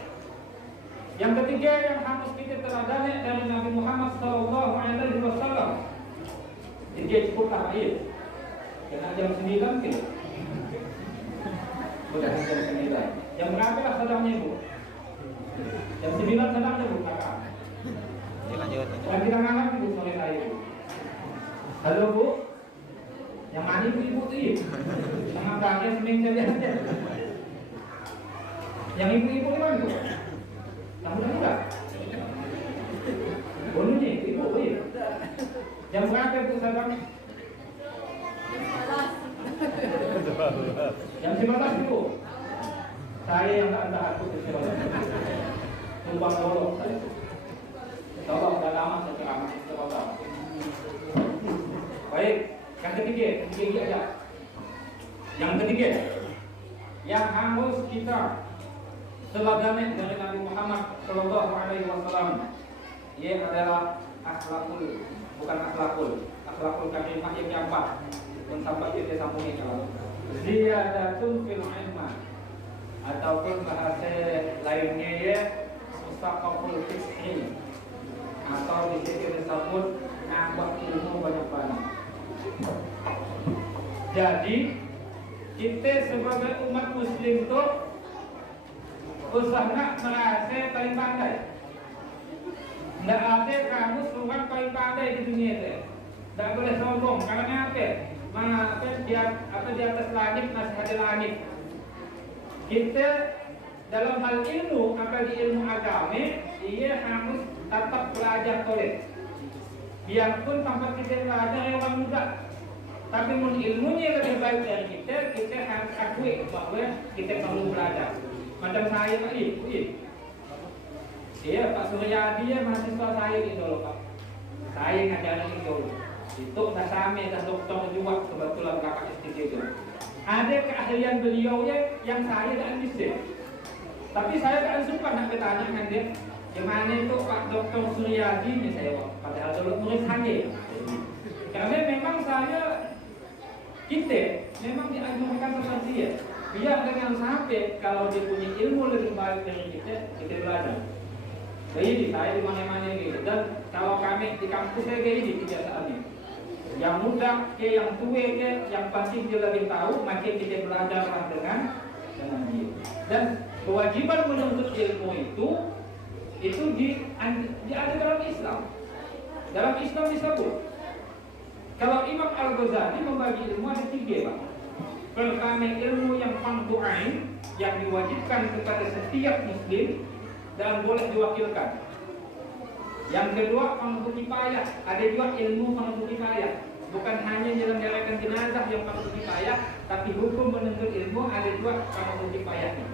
Yang ketiga yang harus kita teladani dari Nabi Muhammad SAW. Jadi cukuplah air. Kena jam 9 ke? Sudah jam 9. Jam berapa lah sedangnya bu? Jam 9 sedangnya bu kakak. Lanjut. Lagi tangan ibu sore saya. Halo bu. Yang mana ibu tuh? Jangan kaget seminggu aja. Yang ibu-ibu mana bu? Kamu enggak? Boleh nih, ibu, iya. Jam berapa itu sedang? Jam 11 ibu. Saya yang tak ada aku ke 11. Tumpang tolong saya. Tolong dah lama saya ceramah. Tolong. Baik, yang ketiga aja. Yang ketiga, yang harus kita teladani dari Nabi Muhammad Sallallahu Alaihi Wasallam, ia adalah akhlakul karimah yang keempat. Dan sampai kita sambungi kalau ziyadatun fil ilmah ataupun bahasa lainnya ya mustaqabul fiqhi atau disebut nambah ilmu banyak-banyak. Jadi kita sebagai umat muslim tuh usaha merasa paling pandai. Nggak ada kamu seorang paling pandai di dunia itu. Nggak boleh sombong. Karena apa? Di atas langit masih ada langit. Kita dalam hal ilmu, apa di ilmu agama, ia harus tetap belajar kolej. Biarpun tempat kita belajar orang muda, tapi mun ilmunya lebih baik dari kita harus akui bahwa kita perlu belajar. Macam saya Pak iya Pak Suryadi ya mahasiswa saya itu loh Pak. Saya ngajarin itu. Itu nggak sama dan dokter juga kebetulan kakak istri itu. Ada keahlian beliau ya yang saya tidak bisa. Tapi saya kan suka nak bertanya dengan dia. Gimana itu Pak Dokter Suryadi ini saya padahal dulu murid saya. Karena memang kita memang diajarkan seperti dia. Biar dengan sampai kalau dia punya ilmu lebih baik dari kita belajar. Jadi saya di mana-mana gitu. Dan kalau kami di kampus saya kayak ini kebiasaannya. Yang muda ke yang tua ke yang pasti dia lebih tahu, makin kita belajar dengan dia. Dan kewajiban menuntut ilmu itu ada dalam Islam. Dalam Islam disebut. Kalau Imam Al-Ghazali membagi ilmu ada 3 Pak. Pertama ilmu yang fardu ain yang diwajibkan kepada setiap muslim dan boleh diwakilkan. Yang kedua fardu kifayah, ada juga ilmu fardu kifayah. Bukan hanya menyelenggarakan jenazah yang fardu kifayah, tapi hukum menuntut ilmu ada juga fardu kifayahnya.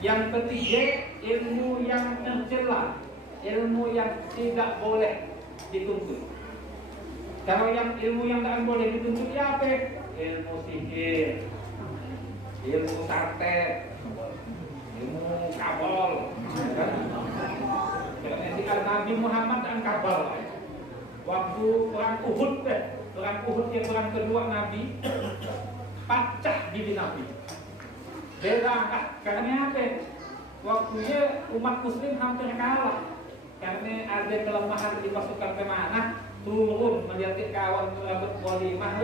Yang ketiga ilmu yang tercela, ilmu yang tidak boleh dituntut. Kalau yang ilmu yang tidak boleh dituntut ya apa? Ilmu sihir, ilmu santet, ilmu kabul. Karena Nabi Muhammad dan kabul. Waktu perang Uhud yang perang kedua Nabi pecah gigi Nabi. Beda karena apa? Waktunya umat muslim hampir kalah. Karena ada kelemahan di pasukan pemanah, turun melihat kawan merabut walimah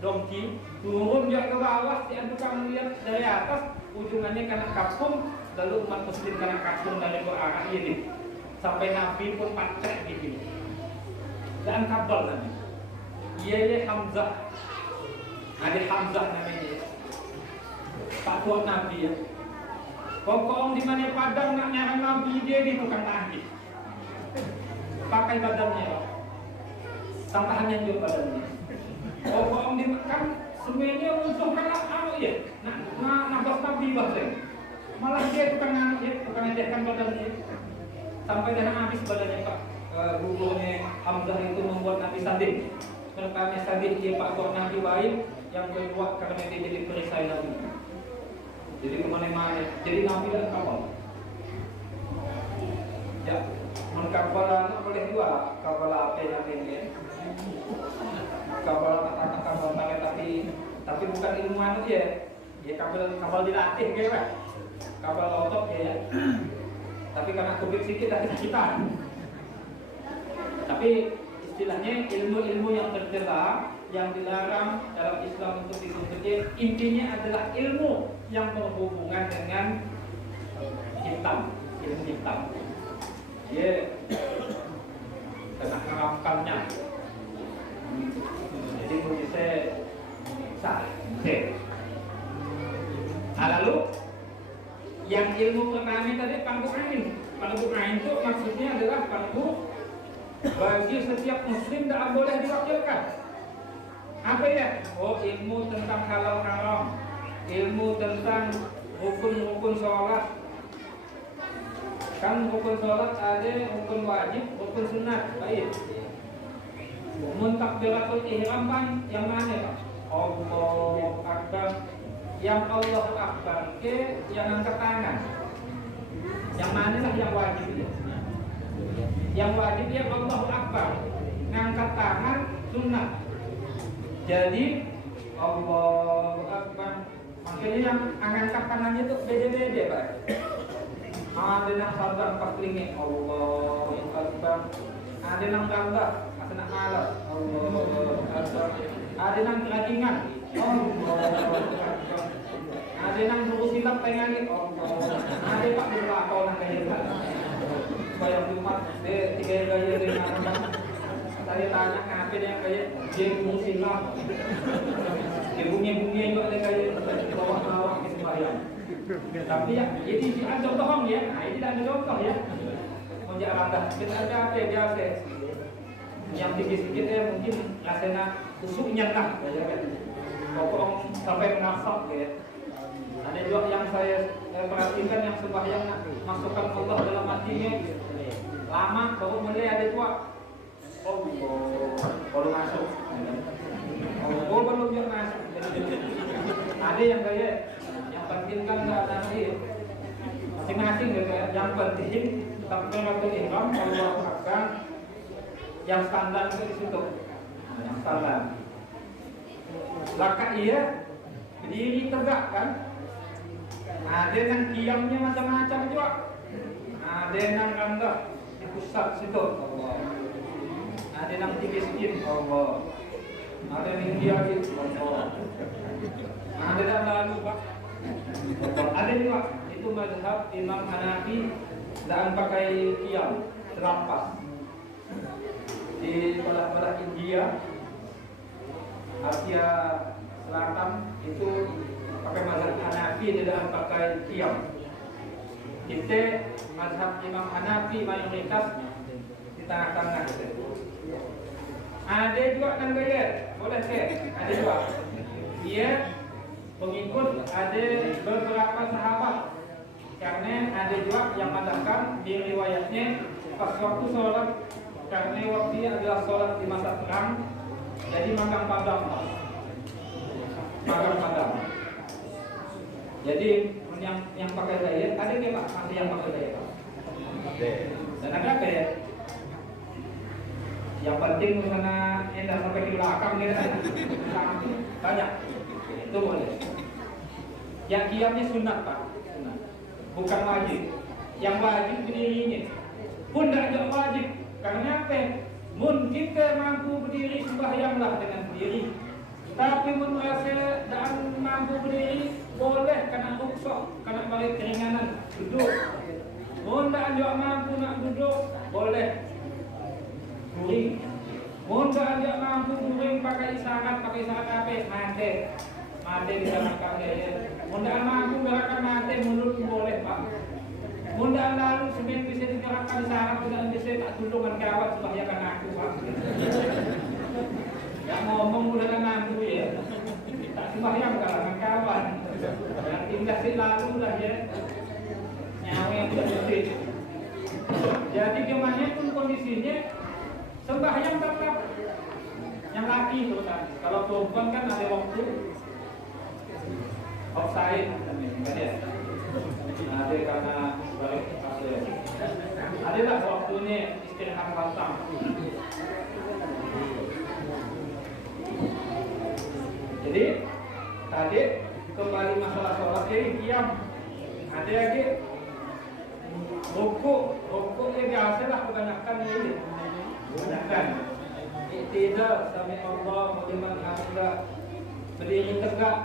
dongki, turun dia ke bawah, diadukan melihat dari atas, ujungannya kena kapung, lalu umat muslim kena kapung dari dua arah ini. Sampai Nabi pun pecah gigi. Dan kabel Nabi. Ia Hamzah. Ada Hamzah namanya. Pak Tuan Nabi ya. Pokok di mana padang nak nyarang Nabi dia di bukan lagi. Pakai badannya, tambahannya juga badannya. Pokok di kan semuanya musuh kan ya. Nah bos Nabi bahasa. Malah dia bukan ajarkan badannya. Sampai dengan habis badannya Pak. Gurunya Hamzah itu membuat Nabi sadih. Pertama sadih dia Pak Tuan Nabi baik. Yang kedua karena dia jadi perisai Nabi. Jadi kemana-mana. Jadi Nabi dan kapal. Ya, kapal boleh dua. Kapal apa namanya? Kapal kata kapal tapi bukan ilmuwan dia. Dia kapal dilatih kayak Pak. Kapal otot ya. Tapi karena kubik sedikit dari kita. Tapi istilahnya ilmu-ilmu yang tercela yang dilarang dalam Islam untuk dituntutnya intinya adalah ilmu yang berhubungan dengan hitam, ilmu hitam. Dia kena ngerapkannya. Jadi menurut saya sah. Lalu yang ilmu pertama tadi fardu ain. Fardu ain itu maksudnya adalah fardu bagi setiap muslim tidak boleh diwakilkan. Apa ya? Oh, ilmu tentang halal haram, ilmu tentang hukum sholat. Kan hukum sholat ada hukum wajib, hukum sunat. Baik. Takbiratul ihram kan yang mana Pak? Allahu Akbar. Yang Allah Akbar ke yang angkat tangan. Yang mana lah yang wajib ya? Yang wajib yang Allahu Akbar. Ngangkat tangan sunat. Jadi Allahu Akbar. Makanya yang angkat tangannya itu beda-beda Pak. Ada yang sabar pas telinga Allahu Akbar. ada yang gambar, ada nak malas. Ada yang kerajinan. Ada yang guru silat pengen ada pak beberapa tahun nak kaya bayar rumah dia 3 gaya dia nak saya tanya ngapain dia kaya dia guru silat dia bunyi juga dia kaya bawah ke sembahyang tapi ya jadi ada contoh ya nah ini ada contoh ya menjak rendah kita ada apa biasa yang tinggi sedikit ya mungkin rasanya tusuknya lah pokok sampai mengasap ya. Ada juga yang saya perhatikan yang sembahyang masukkan Allah dalam hatinya lama baru mulai ada juga baru masuk belum juga masuk ada yang kayak yang penting kan nggak nanti masing-masing gitu ya yang penting takbiratul ihram Allah akan yang standar itu di situ yang standar lakak iya berdiri tegak kan. Ada yang kiamnya macam-macam juga. Ada yang rendah di pusat situ. Allah. Ada yang tinggi sedikit. Allah. Ada yang tinggi Allah. Ada yang lalu pak. Ada juga itu mazhab Imam Hanafi dan pakai kiam terlampas di barat India, Asia Selatan itu pakai mazhab Hanafi tidak pakai qiyam. Kita mazhab Imam Hanafi mayoritas di tengah-tengah. Ada juga yang gaya, boleh ke? Ada juga. Dia pengikut ada beberapa sahabat. Karena ada juga yang mengatakan di riwayatnya pas waktu sholat karena waktunya adalah sholat di masa perang, jadi makan padam. Makan padam. Jadi yang pakai diet ada nggak pak? Masih yang pakai diet pak? Dan ada kayak yang penting misalnya endah sampai ke belakang gitu banyak itu boleh. Yang kiamnya sunat pak, sunat. Bukan wajib. Yang wajib berdirinya pun tidak wajib. Karena apa? Mun kita mampu berdiri sembahyanglah dengan berdiri. Tapi mun rasa dan mampu berdiri boleh kena rukshoh, kena balik keringanan duduk. Mun tak juga mampu nak duduk boleh guring. Mun tak juga mampu guring pakai isyarat apa? Mati di dalam kaki. Mun tak mampu gerakan mati mulut boleh pak. Mun tak lalu semen bisa digerakkan isyarat tidak bisa tak tulungan kawat sembahyangkan aku pak. Yang ngomong udah ngandu ya, tak sembahyang kalangan kawan. Yang tinggal si lalu lah ya, nyawa yang tidak bersih. Jadi gimana pun kondisinya sembahyang tetap yang laki itu kan. Kalau perempuan kan ada waktu offside kan ya. Ada karena balik ada lah waktunya istirahat matang. Jadi tadi kembali masalah sholat jadi diam. Ada lagi rukuk biasa lah kebanyakan ini. Kebanyakan. Tidak sampai Allah liman hamidah berdiri tegak.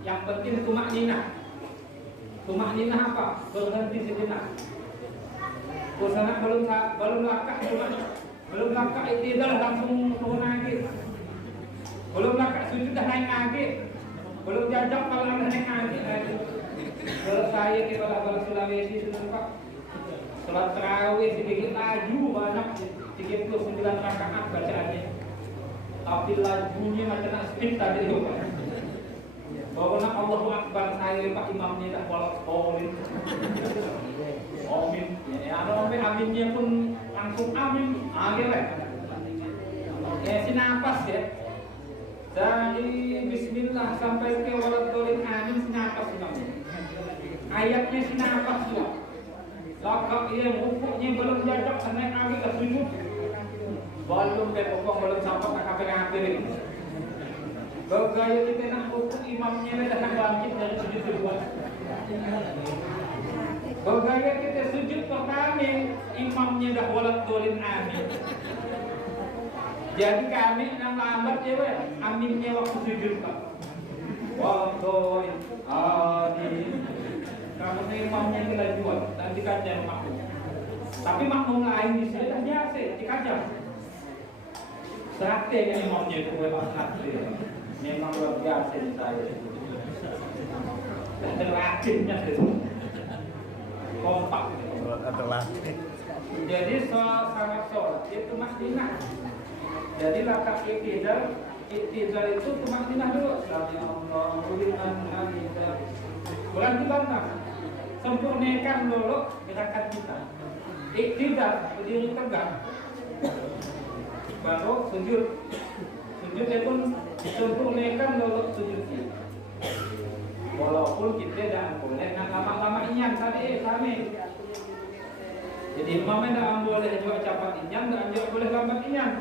Yang penting tumakninah. Tumakninah apa? Berhenti sejenak. Kusana belum langkah belum langkah tidak langsung turun lagi. Belum langkah sujud dah naik lagi. Belum jajak kalau anda naik lagi. Kalau saya ke bala Sulawesi sudah pak. Salat tarawih sedikit laju banyak 39 rakaat bacaannya. Tapi lajunya macam nak speed tadi itu pak. Bahwa Allahu Akbar saya pak imamnya tak bolak balik. Amin. Ya aminnya pun langsung amin. Amin lah. Ya si nafas ya. Dari bismillah sampai ke waladhdallin amin sinafas imamnya. Ayatnya sinafas juga. Lakak yang rukuknya belum jajak naik lagi ke sujud. Belum pokok belum sampai ke kafir ini. Bergaya kita nak rukuk imamnya dah nak bangkit dari sujud kedua. Bergaya kita sujud pertama imamnya dah waladhdallin amin. Jadi kami yang lambat ya, we. Aminnya waktu sujud Pak. Waktu kamu nih imamnya kelajuan dan dikajar makmum. Tapi makmum lain di sini dah biasa dikajar. Serate yang imamnya itu memang serate. Memang luar biasa di saya. Dan terlatihnya itu kompak. Terlatih. Jadi soal sangat sholat itu Madinah. Jadi latak iktidal itu Madinah dulu. Sami Allah liman hamidah. Bukan dibantah. Sempurnakan dulu gerakan kita. Iktidal berdiri tegak. Baru sujud. Sujudnya pun sempurnakan dulu sujudnya. Walaupun kita jangan boleh nak lama-lama inyan tadi kami. Jadi imamnya tak boleh juga cepat inyan, tak juga boleh lambat inyan.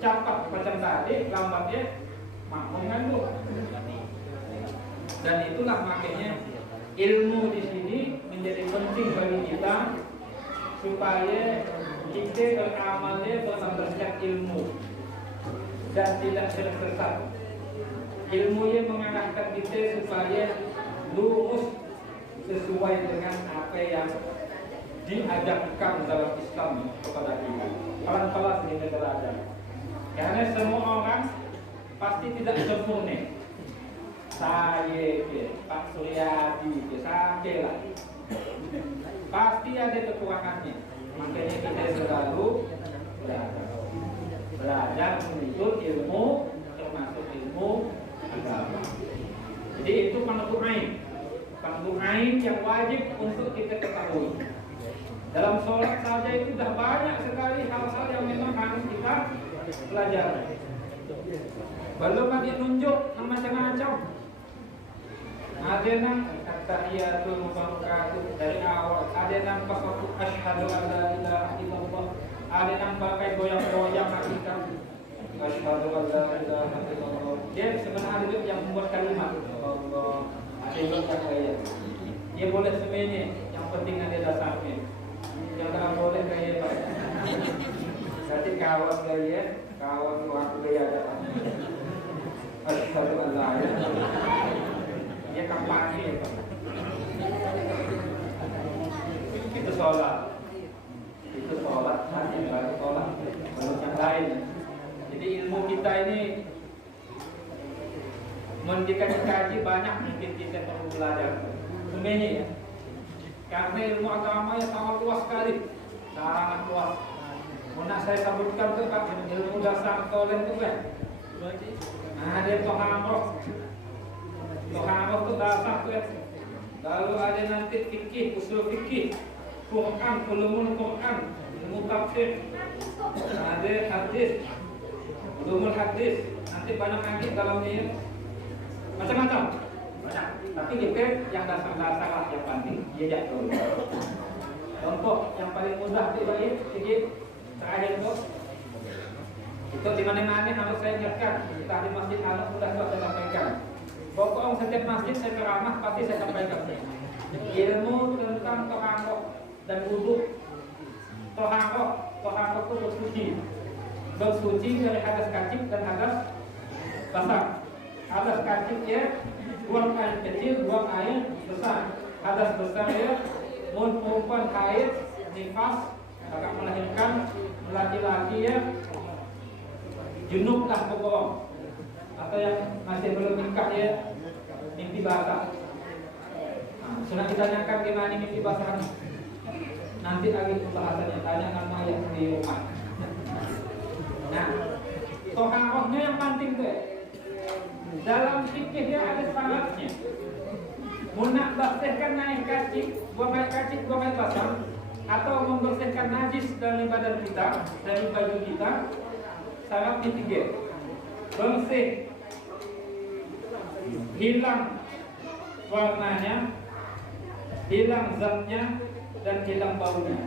Cepat macam tadi, lambatnya makmum ngandung. Dan itulah makanya ilmu di sini menjadi penting bagi kita supaya kita beramalnya berdasarkan ilmu dan tidak tersesat. Ilmu yang mengarahkan kita supaya lurus sesuai dengan apa yang diajarkan dalam Islam kepada kita. Pelan-pelan ini berada. Karena semua orang pasti tidak sempurna. Saya, Pak Suryadi, sampai lah. Pasti ada kekurangannya. Makanya kita selalu belajar menuntut ilmu, termasuk ilmu agama. Jadi itu penentu ain yang wajib untuk kita ketahui. Dalam sholat saja itu sudah banyak sekali hal-hal yang memang harus kita pelajari. Belum lagi nunjuk macam-macam. Ada yang at-tahiyatul mubarakatuh dari awal. Ada yang pas waktu asyhadu an la ilaha illallah. Ada yang pakai goyang-goyang hakikat. Asyhadu an la ilaha illallah. Dia sebenarnya ada yang membuat kalimat Allah. Ada yang kaya. Dia boleh semuanya. Yang penting ada dasarnya. Yang tak boleh gaya Pak. Nanti kawan gaya, kawan waktu gaya datang. Asyhadu an la ilaha illallah. Dia kampanye Pak. Itu sholat. Itu sholat, hanya baru sholat. Belum yang lain. Jadi ilmu kita ini mendikah dikaji banyak mungkin kita perlu belajar. Semuanya ya. Karena ilmu agama yang sangat luas sekali, sangat luas. Mau saya sebutkan tuh Pak, ilmu dasar tolen tuh kan. Nah dia toharoh itu dasar tuh kan. Lalu ada nanti fikih, usul fikih, Quran, ulumul Quran, ilmu tafsir. Ada hadis, ulumul hadis. Nanti banyak lagi dalamnya macam-macam. Banyak. Tapi kita yang dasar-dasar lah yang penting dia jatuh. Contoh yang paling mudah dibagi sedikit terakhir itu di mana-mana harus saya ingatkan. Kita di masjid harus sudah saya sampaikan. Pokoknya setiap masjid saya ceramah pasti saya sampaikan. Ilmu tentang toharoh dan wudhu. Toharoh itu bersuci dari hadas kacip dan hadas basar. Hadas kacip ya buang air kecil, buang air besar. Hadas besar ya perempuan haid, nifas, agak melahirkan, laki-laki ya junub lah pokok. Atau yang masih belum nikah ya mimpi basah. Nah, sudah ditanyakan gimana mimpi basah. Nanti lagi pembahasannya, tanya sama yang di rumah. Nah, toharohnya yang penting tuh ya. Dalam fikihnya ada syaratnya. Nak bersihkan naik kacik, buang air basah, atau membersihkan najis dari badan kita, dari baju kita, syaratnya 3. Bersih, hilang warnanya, hilang zatnya, dan hilang baunya.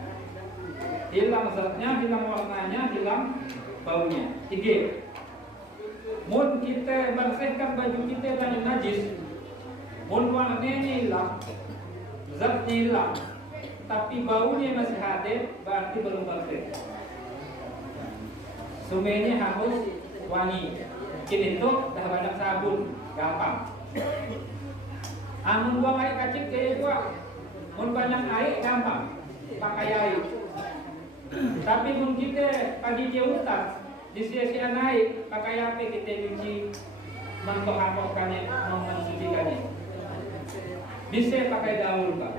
Hilang zatnya, hilang warnanya, hilang baunya. 3. Mun kita bersihkan baju kita dari najis, mun warnanya hilang, zatnya hilang, tapi baunya masih ada, berarti belum bersih. Sumenya harus wangi. Mungkin itu dah banyak sabun, gampang. Amun buang air kacik kayak gua, mun banyak air gampang, pakai air. Tapi mun kita pagi dia utas, disia-sia naik, pakai apa kita cuci, mengkohakokannya, mensucikannya. Bisa pakai daun, Pak.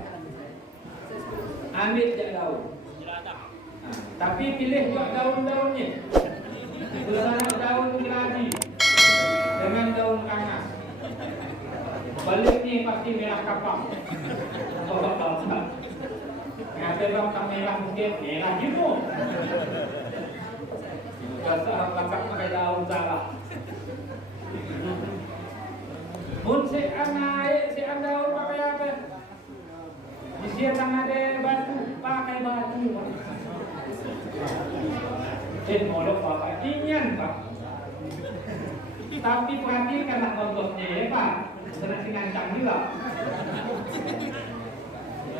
Ambil je daun. Nah, tapi pilih juga daun-daunnya. Bersama daun geradi dengan daun kangas. Balik ni pasti merah kapang. Kalau bangsa. Ngapain bangsa merah mungkin merah gitu. Biasa kakak pakai daun salah. Mun si daun pakai apa? Di sini tangan ada batu, pakai batu. Molok pakai ingin Pak. Tapi perhatikanlah contohnya ya Pak. Senang ngancam juga.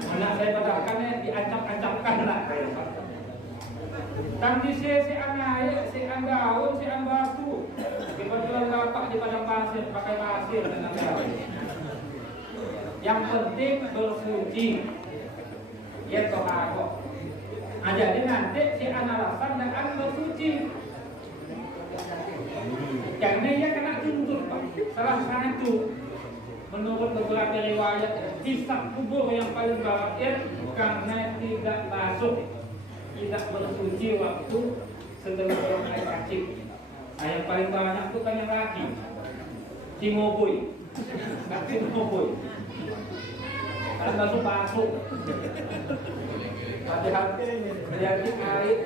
Anak saya padahal diancam-ancamkan lah Pak. Tapi si anak, si daun, si batu. Kebetulan lapak di padang pasir, pakai pasir dan lain-lain. Yang penting bersuci. Ya toharo. Nah, jadi nanti si anak alasan dan bersuci. Karena ia kena tuntut Pak. Salah satu menurut beberapa riwayat hisab kubur yang paling berakhir karena tidak masuk, tidak bersuci waktu setelah buang air kacik. Nah, yang paling banyak itu kan yang laki, Cimoboy, tapi Cimoboy. Kalau masuk masuk, padahal terjadi air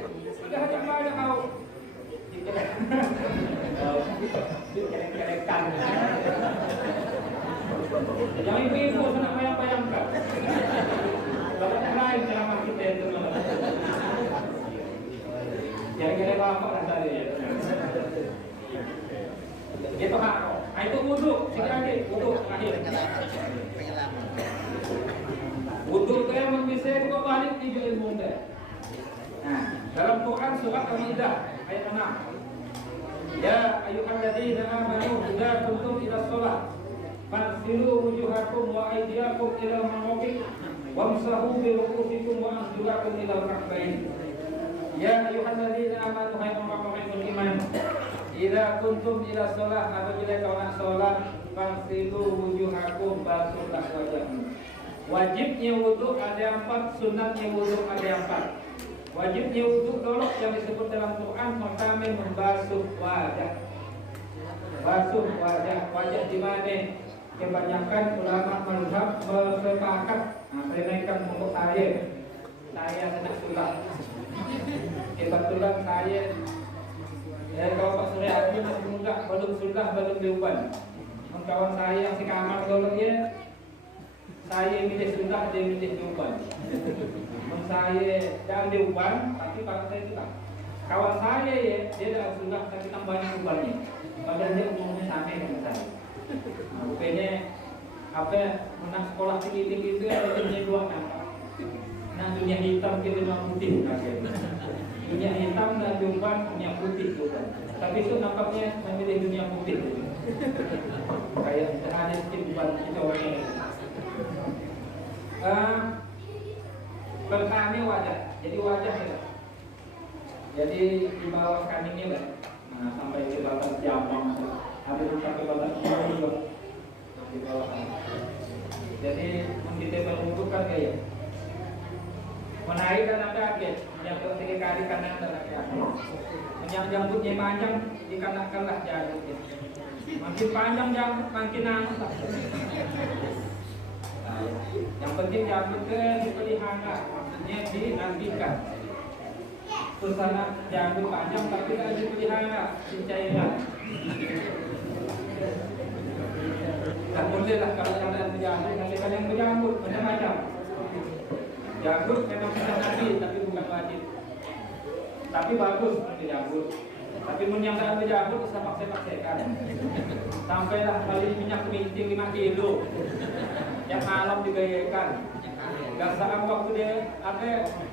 sudah banyak kau. Kerek-kerekan. Yang ibu-ibu senang bayang-bayangkan. Bapak lain ceramah kita itu. Kira-kira bapak tadi ya. Itu hak. Itu wudu, sekali wudu akhir. Wudu itu yang bisa juga balik 3 ilmu dah. Nah, dalam Quran surat Al-Maidah ayat 6. Ya ayyuhalladzina amanu idza kuntum ila shalah faghsilu wujuhakum wa aydiyakum ila al-marafiq wamsahu bi ru'usikum wa arjulakum ila al-ka'bayn. Ya ayyuhalladzina amanu hai orang-orang beriman, idza kuntum ila shalah, apabila kau nak salat, faghsilu wujuhakum, basuhlah wajahmu. Wajibnya wudu ada 4, sunatnya wudu ada 4. Wajibnya wudu dulu yang disebut dalam Quran pertama membasuh wajah. Basuh wajah di mana? Kebanyakan ulama mazhab bersepakat. Nah, saya naikkan untuk saya senang sulah. Kebetulan saya kalau Pak Suryadi masih muda, belum sulah, belum diuban. Kawan saya yang sekamar dulu ya, saya milih sulah, dia milih diuban. Saya jangan diuban, tapi kalau saya sudah kawan saya ya, dia dah sudah tapi tambahnya ubannya. Padahal dia umumnya sama dengan saya. Nah, rupanya apa menang sekolah tinggi-tinggi itu ada dunia 2 kan. Nah, dunia hitam ke dunia putih akhirnya. Dunia hitam dan diuban, dunia putih juga. Tapi itu nampaknya memilih dunia putih. Kayak ada sedikit uban kita orangnya. Pertama wajah, jadi wajah ya. Jadi di bawah kaningnya kan, nah, sampai ke batas jambang, ada yang sampai batas jambang juga di bawah kaning. Jadi kita berwudu kan kayak menarik dan ada aja, yang ketiga kali kanan dan kaki. Yang jambutnya panjang dikanakanlah jambutnya. Makin panjang jambut makin nangis. Yang penting jambut ke dipelihara, maksudnya dinantikan. Susana jambut panjang tapi tidak dipelihara, dicairan. Dan bolehlah kalau kalian berjambut, nanti kalian berjambut macam-macam. Jambut memang sudah nabi, tapi bukan wajib. Tapi bagus berjambut. Tapi yang tidak berjambut bisa paksa-paksakan. Sampailah kali minyak keminting 5 kilo. Yang malam digayakan. Gasaan waktu dia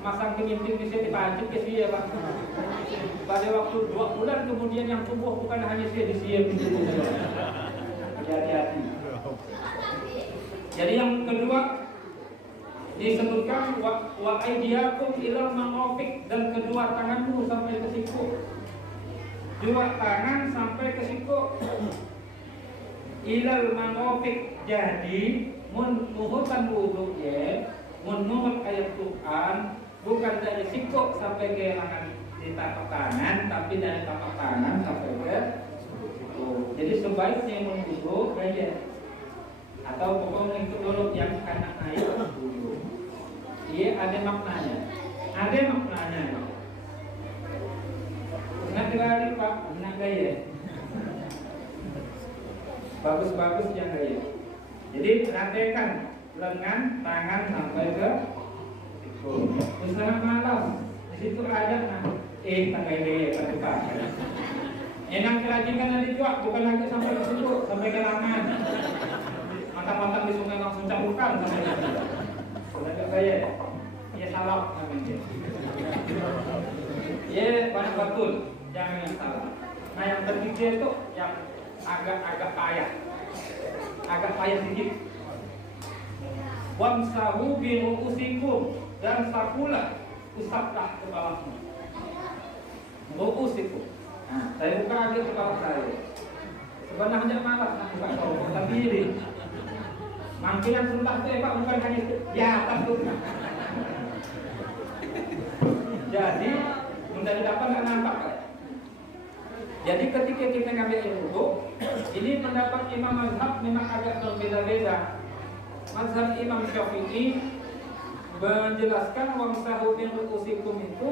masang keminting bisa dipacit ke sia Pak. Pada waktu 2 bulan kemudian yang tumbuh bukan hanya sia di sia. Hati-hati. Jadi yang kedua disebutkan wa aidiakum ilal ma'ofik, dan kedua tanganmu sampai ke siku. Dua tangan sampai ke siku. Ilal ma'ofik. Jadi mun nuhutan wudhu ya, mun nuhut ayat Quran bukan dari siku sampai ke lengan di tapak tangan, tapi dari tapak tangan sampai ke siku. Jadi sebaiknya mun wudhu kayak atau pokoknya itu dulu yang kanan air dulu. Iya ada maknanya. Ada maknanya. Nak kali Pak, nak gaya. Bagus-bagus yang gaya. Jadi perhatikan lengan tangan sampai ke siku. Usaha malam di situ ada tak gaya pada Pak. Enang kerajinan yang dijual bukan lagi sampai ke situ, sampai ke lengan. Matang-matang di sungai langsung campurkan sampai ke situ. Sudah gaya. Ya salah namanya. Ya banyak betul, jangan yang salah. Nah yang ketiga itu yang agak payah. Agak payah sedikit. Wamsahu bi ru'usikum, dan sakulah usaplah kepalamu. Ru'usikum. Nah, saya buka lagi kepala saya. Sebenarnya malas nak buka kau, tapi ini mangkilan sunnah itu Pak bukan hanya di atas tuh. Jadi mudah dapat nggak nampak. Jadi ketika kita ngambil ilmu, ini pendapat Imam Mazhab memang agak berbeda-beda. Mazhab Imam Syafi'i menjelaskan wamsahu bi ru'usikum itu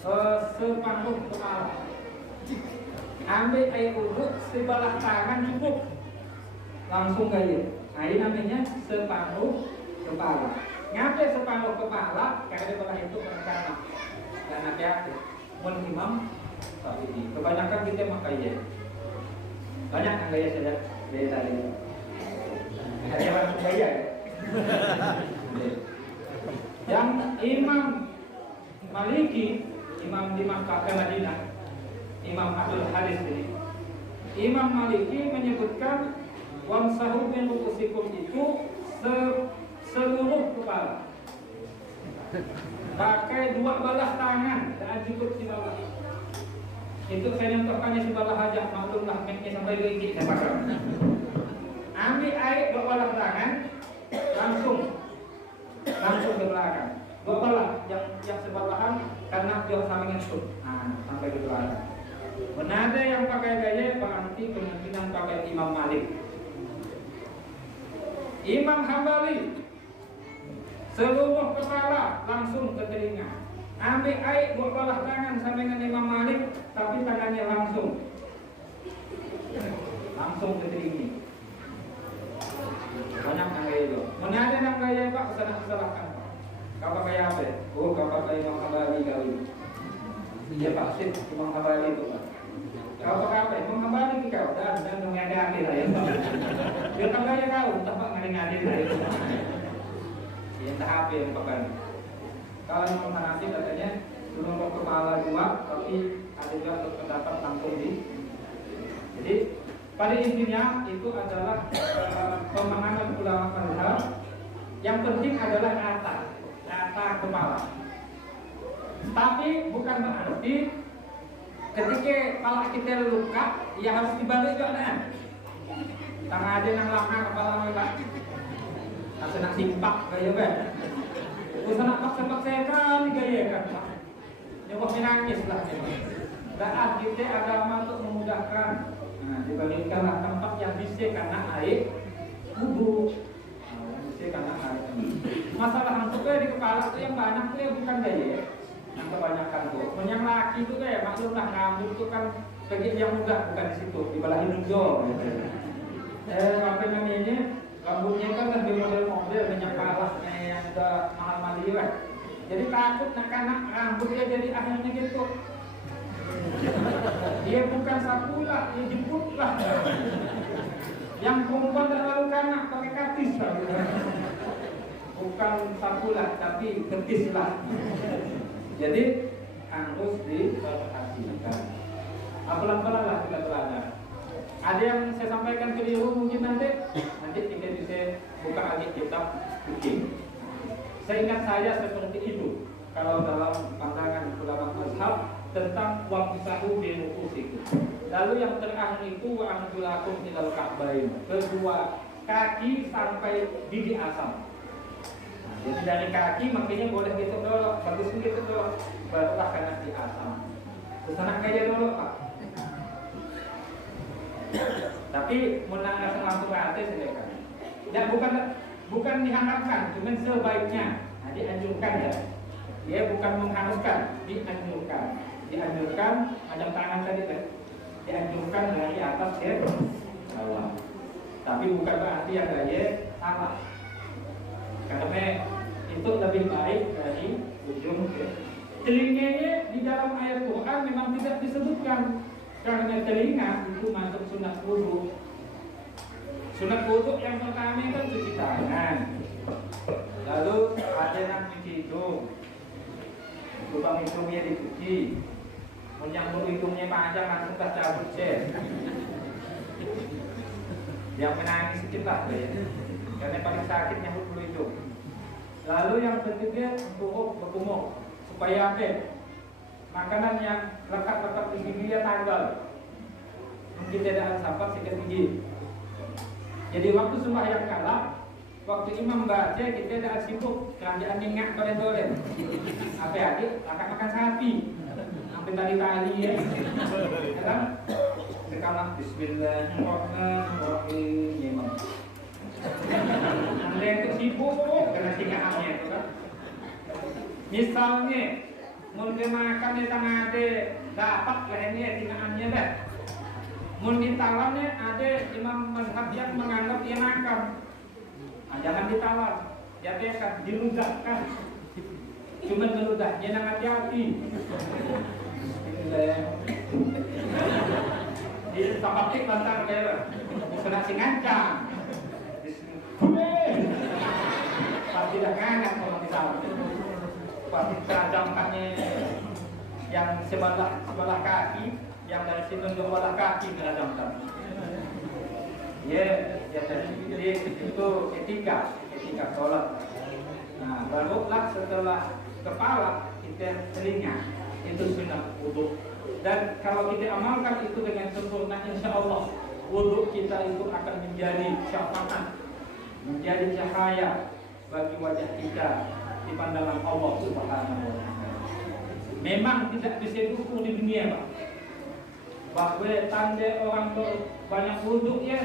separuh kepala. Ambil air wudhu sebelah tangan cukup, langsung gaya. Nah ini namanya separuh kepala. Ngambil separuh kepala karena sebelah itu kanan. Dan hati-hati. Mun Imam Syafi'i. Kebanyakan kita makai banyak yang gaya saja gaya tadi. Hanya langsung gaya. Yang Imam Maliki, Imam di Makkah dan Madinah, Imam Ahlul Hadis ini, Imam Maliki menyebutkan wamsahu min ru'usikum itu seluruh kepala. Pakai 2 belah tangan dan cukup di bawah. Itu saya contohkannya sebelah aja, maklumlah mic-nya sampai gigi saya pakai. Ambil air 2 belah tangan, langsung ke belakang. 2 belah yang sebelahan karena jauh sampingnya tuh. Nah, sampai ke belakang. Benar ada yang pakai gaya berarti kemungkinan pakai Imam Malik. Imam Hambali seluruh kepala langsung ke telinga. Ambil air 2 belah tangan sampai dengan Imam Malik, tapi tangannya langsung ke telinga. Banyak yang gaya itu. Mana ada yang gaya Pak, salah-salahkan Pak. Kau pakai apa? Oh, kau pakai Imam Hambali kali. Iya Pak, sip Imam Hambali itu Pak. Kau pakai apa? Imam Hambali kau dan ngadi-ngadi lah ya Pak. Dia tak gaya kau, tak Pak ngadi-ngadi lah ya Pak. Ya entah apa yang pakai. Kalau Imam Hanafi katanya seluruh kepala 2, tapi ada juga terdapat langsung di. Jadi pada intinya itu adalah pemahaman ulama mazhab. Yang penting adalah rata kepala. Tapi bukan berarti ketika kepala kita luka, ya harus dibalik juga kan. Tangan aja nang lama kepala mereka. Asal nak simpak gaya kan. Usah nak paksa-paksa kali gaya kan. Nyoba menangis lah. Saat kita agama untuk memudahkan. Nah, dibandingkanlah tempat yang bisa karena air wudhu. Bisa karena air. Masalah hantuknya di kepala itu yang banyak itu ya bukan gaya. Yang kebanyakan tuh. Yang laki itu kayak maklumlah rambut itu kan bagian yang mudah bukan di situ, di bawah hidung jauh. Apa namanya? Rambutnya kan lebih model-model banyak parahnya yang udah mahal-mahal kan. Jadi takut nak rambutnya jadi akhirnya gitu. Dia bukan sapulah, dia jemput lah. Yang perempuan terlalu kanak pakai katis lah. bukan sapulah tapi betislah. Jadi harus diperhatikan. Pelan-pelan lah kita belajar. Ada yang saya sampaikan keliru mungkin nanti kita bisa buka lagi kitab fikih. Seingat saya seperti itu. Kalau dalam pandangan ulama mazhab tentang wamsahu bi ru'usikum. Lalu yang terakhir itu wa anjulakum ilal ka'bain. Kedua kaki sampai gigi asam. Jadi dari kaki makanya boleh gitu dulu, bagus gitu dulu, barulah kena di asam. Terus anak kaya dulu Pak. Tapi menang langsung hati silakan. Ya bukan diharapkan, cuma sebaiknya. Nah, dianjurkan ya. Dia bukan mengharuskan, dianjurkan. Dianjurkan macam tangan tadi kan. Dianjurkan dari atas ke bawah. Tapi bukan berarti yang gaya salah. Karena itu lebih baik dari ujung ke telinganya. Di dalam ayat Quran memang tidak disebutkan. Karena telinga itu masuk sunat wudu. Sunat wudu yang pertama kan cuci tangan. Lalu ada yang cuci hidung. Lubang hidungnya dicuci. Menyambut hidungnya panjang langsung tak cabut sih. Yang menangis sedikit lah ya. Karena paling sakit nyambut bulu hidung. Lalu yang ketiga untuk berkumur supaya apa? Makanan yang lekat-lekat di gigi dia tanggal. Mungkin tidak ada sahabat sikat gigi. Jadi waktu sembahyang kalah, waktu imam baca kita tidak sibuk kerajaan minyak tolen-tolen. Apa adik? Makan sapi. Sampai tali-tali ya. Kan? Sekarang Bismillahirrahmanirrahim. Imam. Anda itu sibuk karena tinggalannya itu kan. Misalnya mungkin makan di tengah ada dapat lehernya tinggalannya dah. Mungkin tawannya ada imam mazhab yang menganggap dia makan. Nah, jangan ditawan, dia akan diludahkan. Cuma meludahnya dengan hati-hati. Di sapatik lantar kayak sudah singancang. Pasti tidak ngangat kalau ditawan. Pasti terajamkannya yang sebelah kaki, yang dari sini ke sebelah kaki terajamkan. Ya, jadi itu etika sholat. Nah, barulah setelah kepala kita telinga, itu sunat wudu. Dan kalau kita amalkan itu dengan sempurna, insya Allah wudu kita itu akan menjadi syafaat, menjadi cahaya bagi wajah kita di pandangan Allah Subhanahu wa Ta'ala. Memang tidak bisa diukur di dunia, Pak. Bahwa tanda orang banyak wudu ya,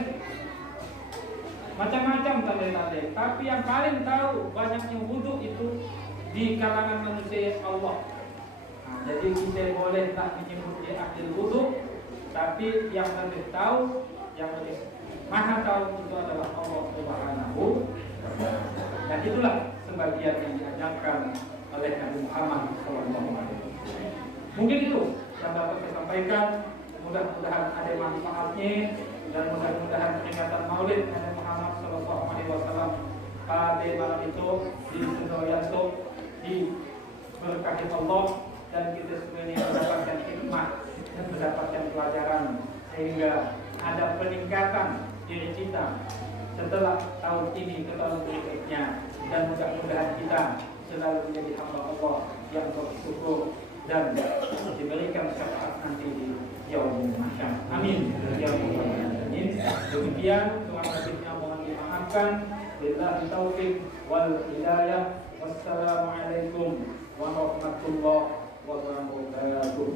macam-macam tanda-tanda. Tapi yang paling tahu banyaknya wudu itu di kalangan manusia Allah. Nah, jadi kita boleh tak menyebut dia ahli wudu, tapi yang lebih tahu, yang lebih maha tahu itu adalah Allah Subhanahu. Dan itulah sebagian yang diajarkan oleh Nabi Muhammad SAW. Mungkin itu yang dapat saya sampaikan. Mudah-mudahan ada manfaatnya dan mudah-mudahan peringatan Maulid Nabi Muhammad SAW pada malam itu di Sudoyanto diberkahi Allah dan kita semuanya mendapatkan hikmah dan mendapatkan pelajaran sehingga ada peningkatan diri kita setelah tahun ini ke tahun berikutnya, dan mudah-mudahan kita selalu menjadi hamba Allah yang bersyukur dan diberikan syafaat nanti di yaumul mahsyar. Amin ya rabbal alamin. Demikian kurang lebihnya mohon dimaafkan. Billahi taufiq wal hidayah. Wassalamualaikum warahmatullahi wabarakatuh.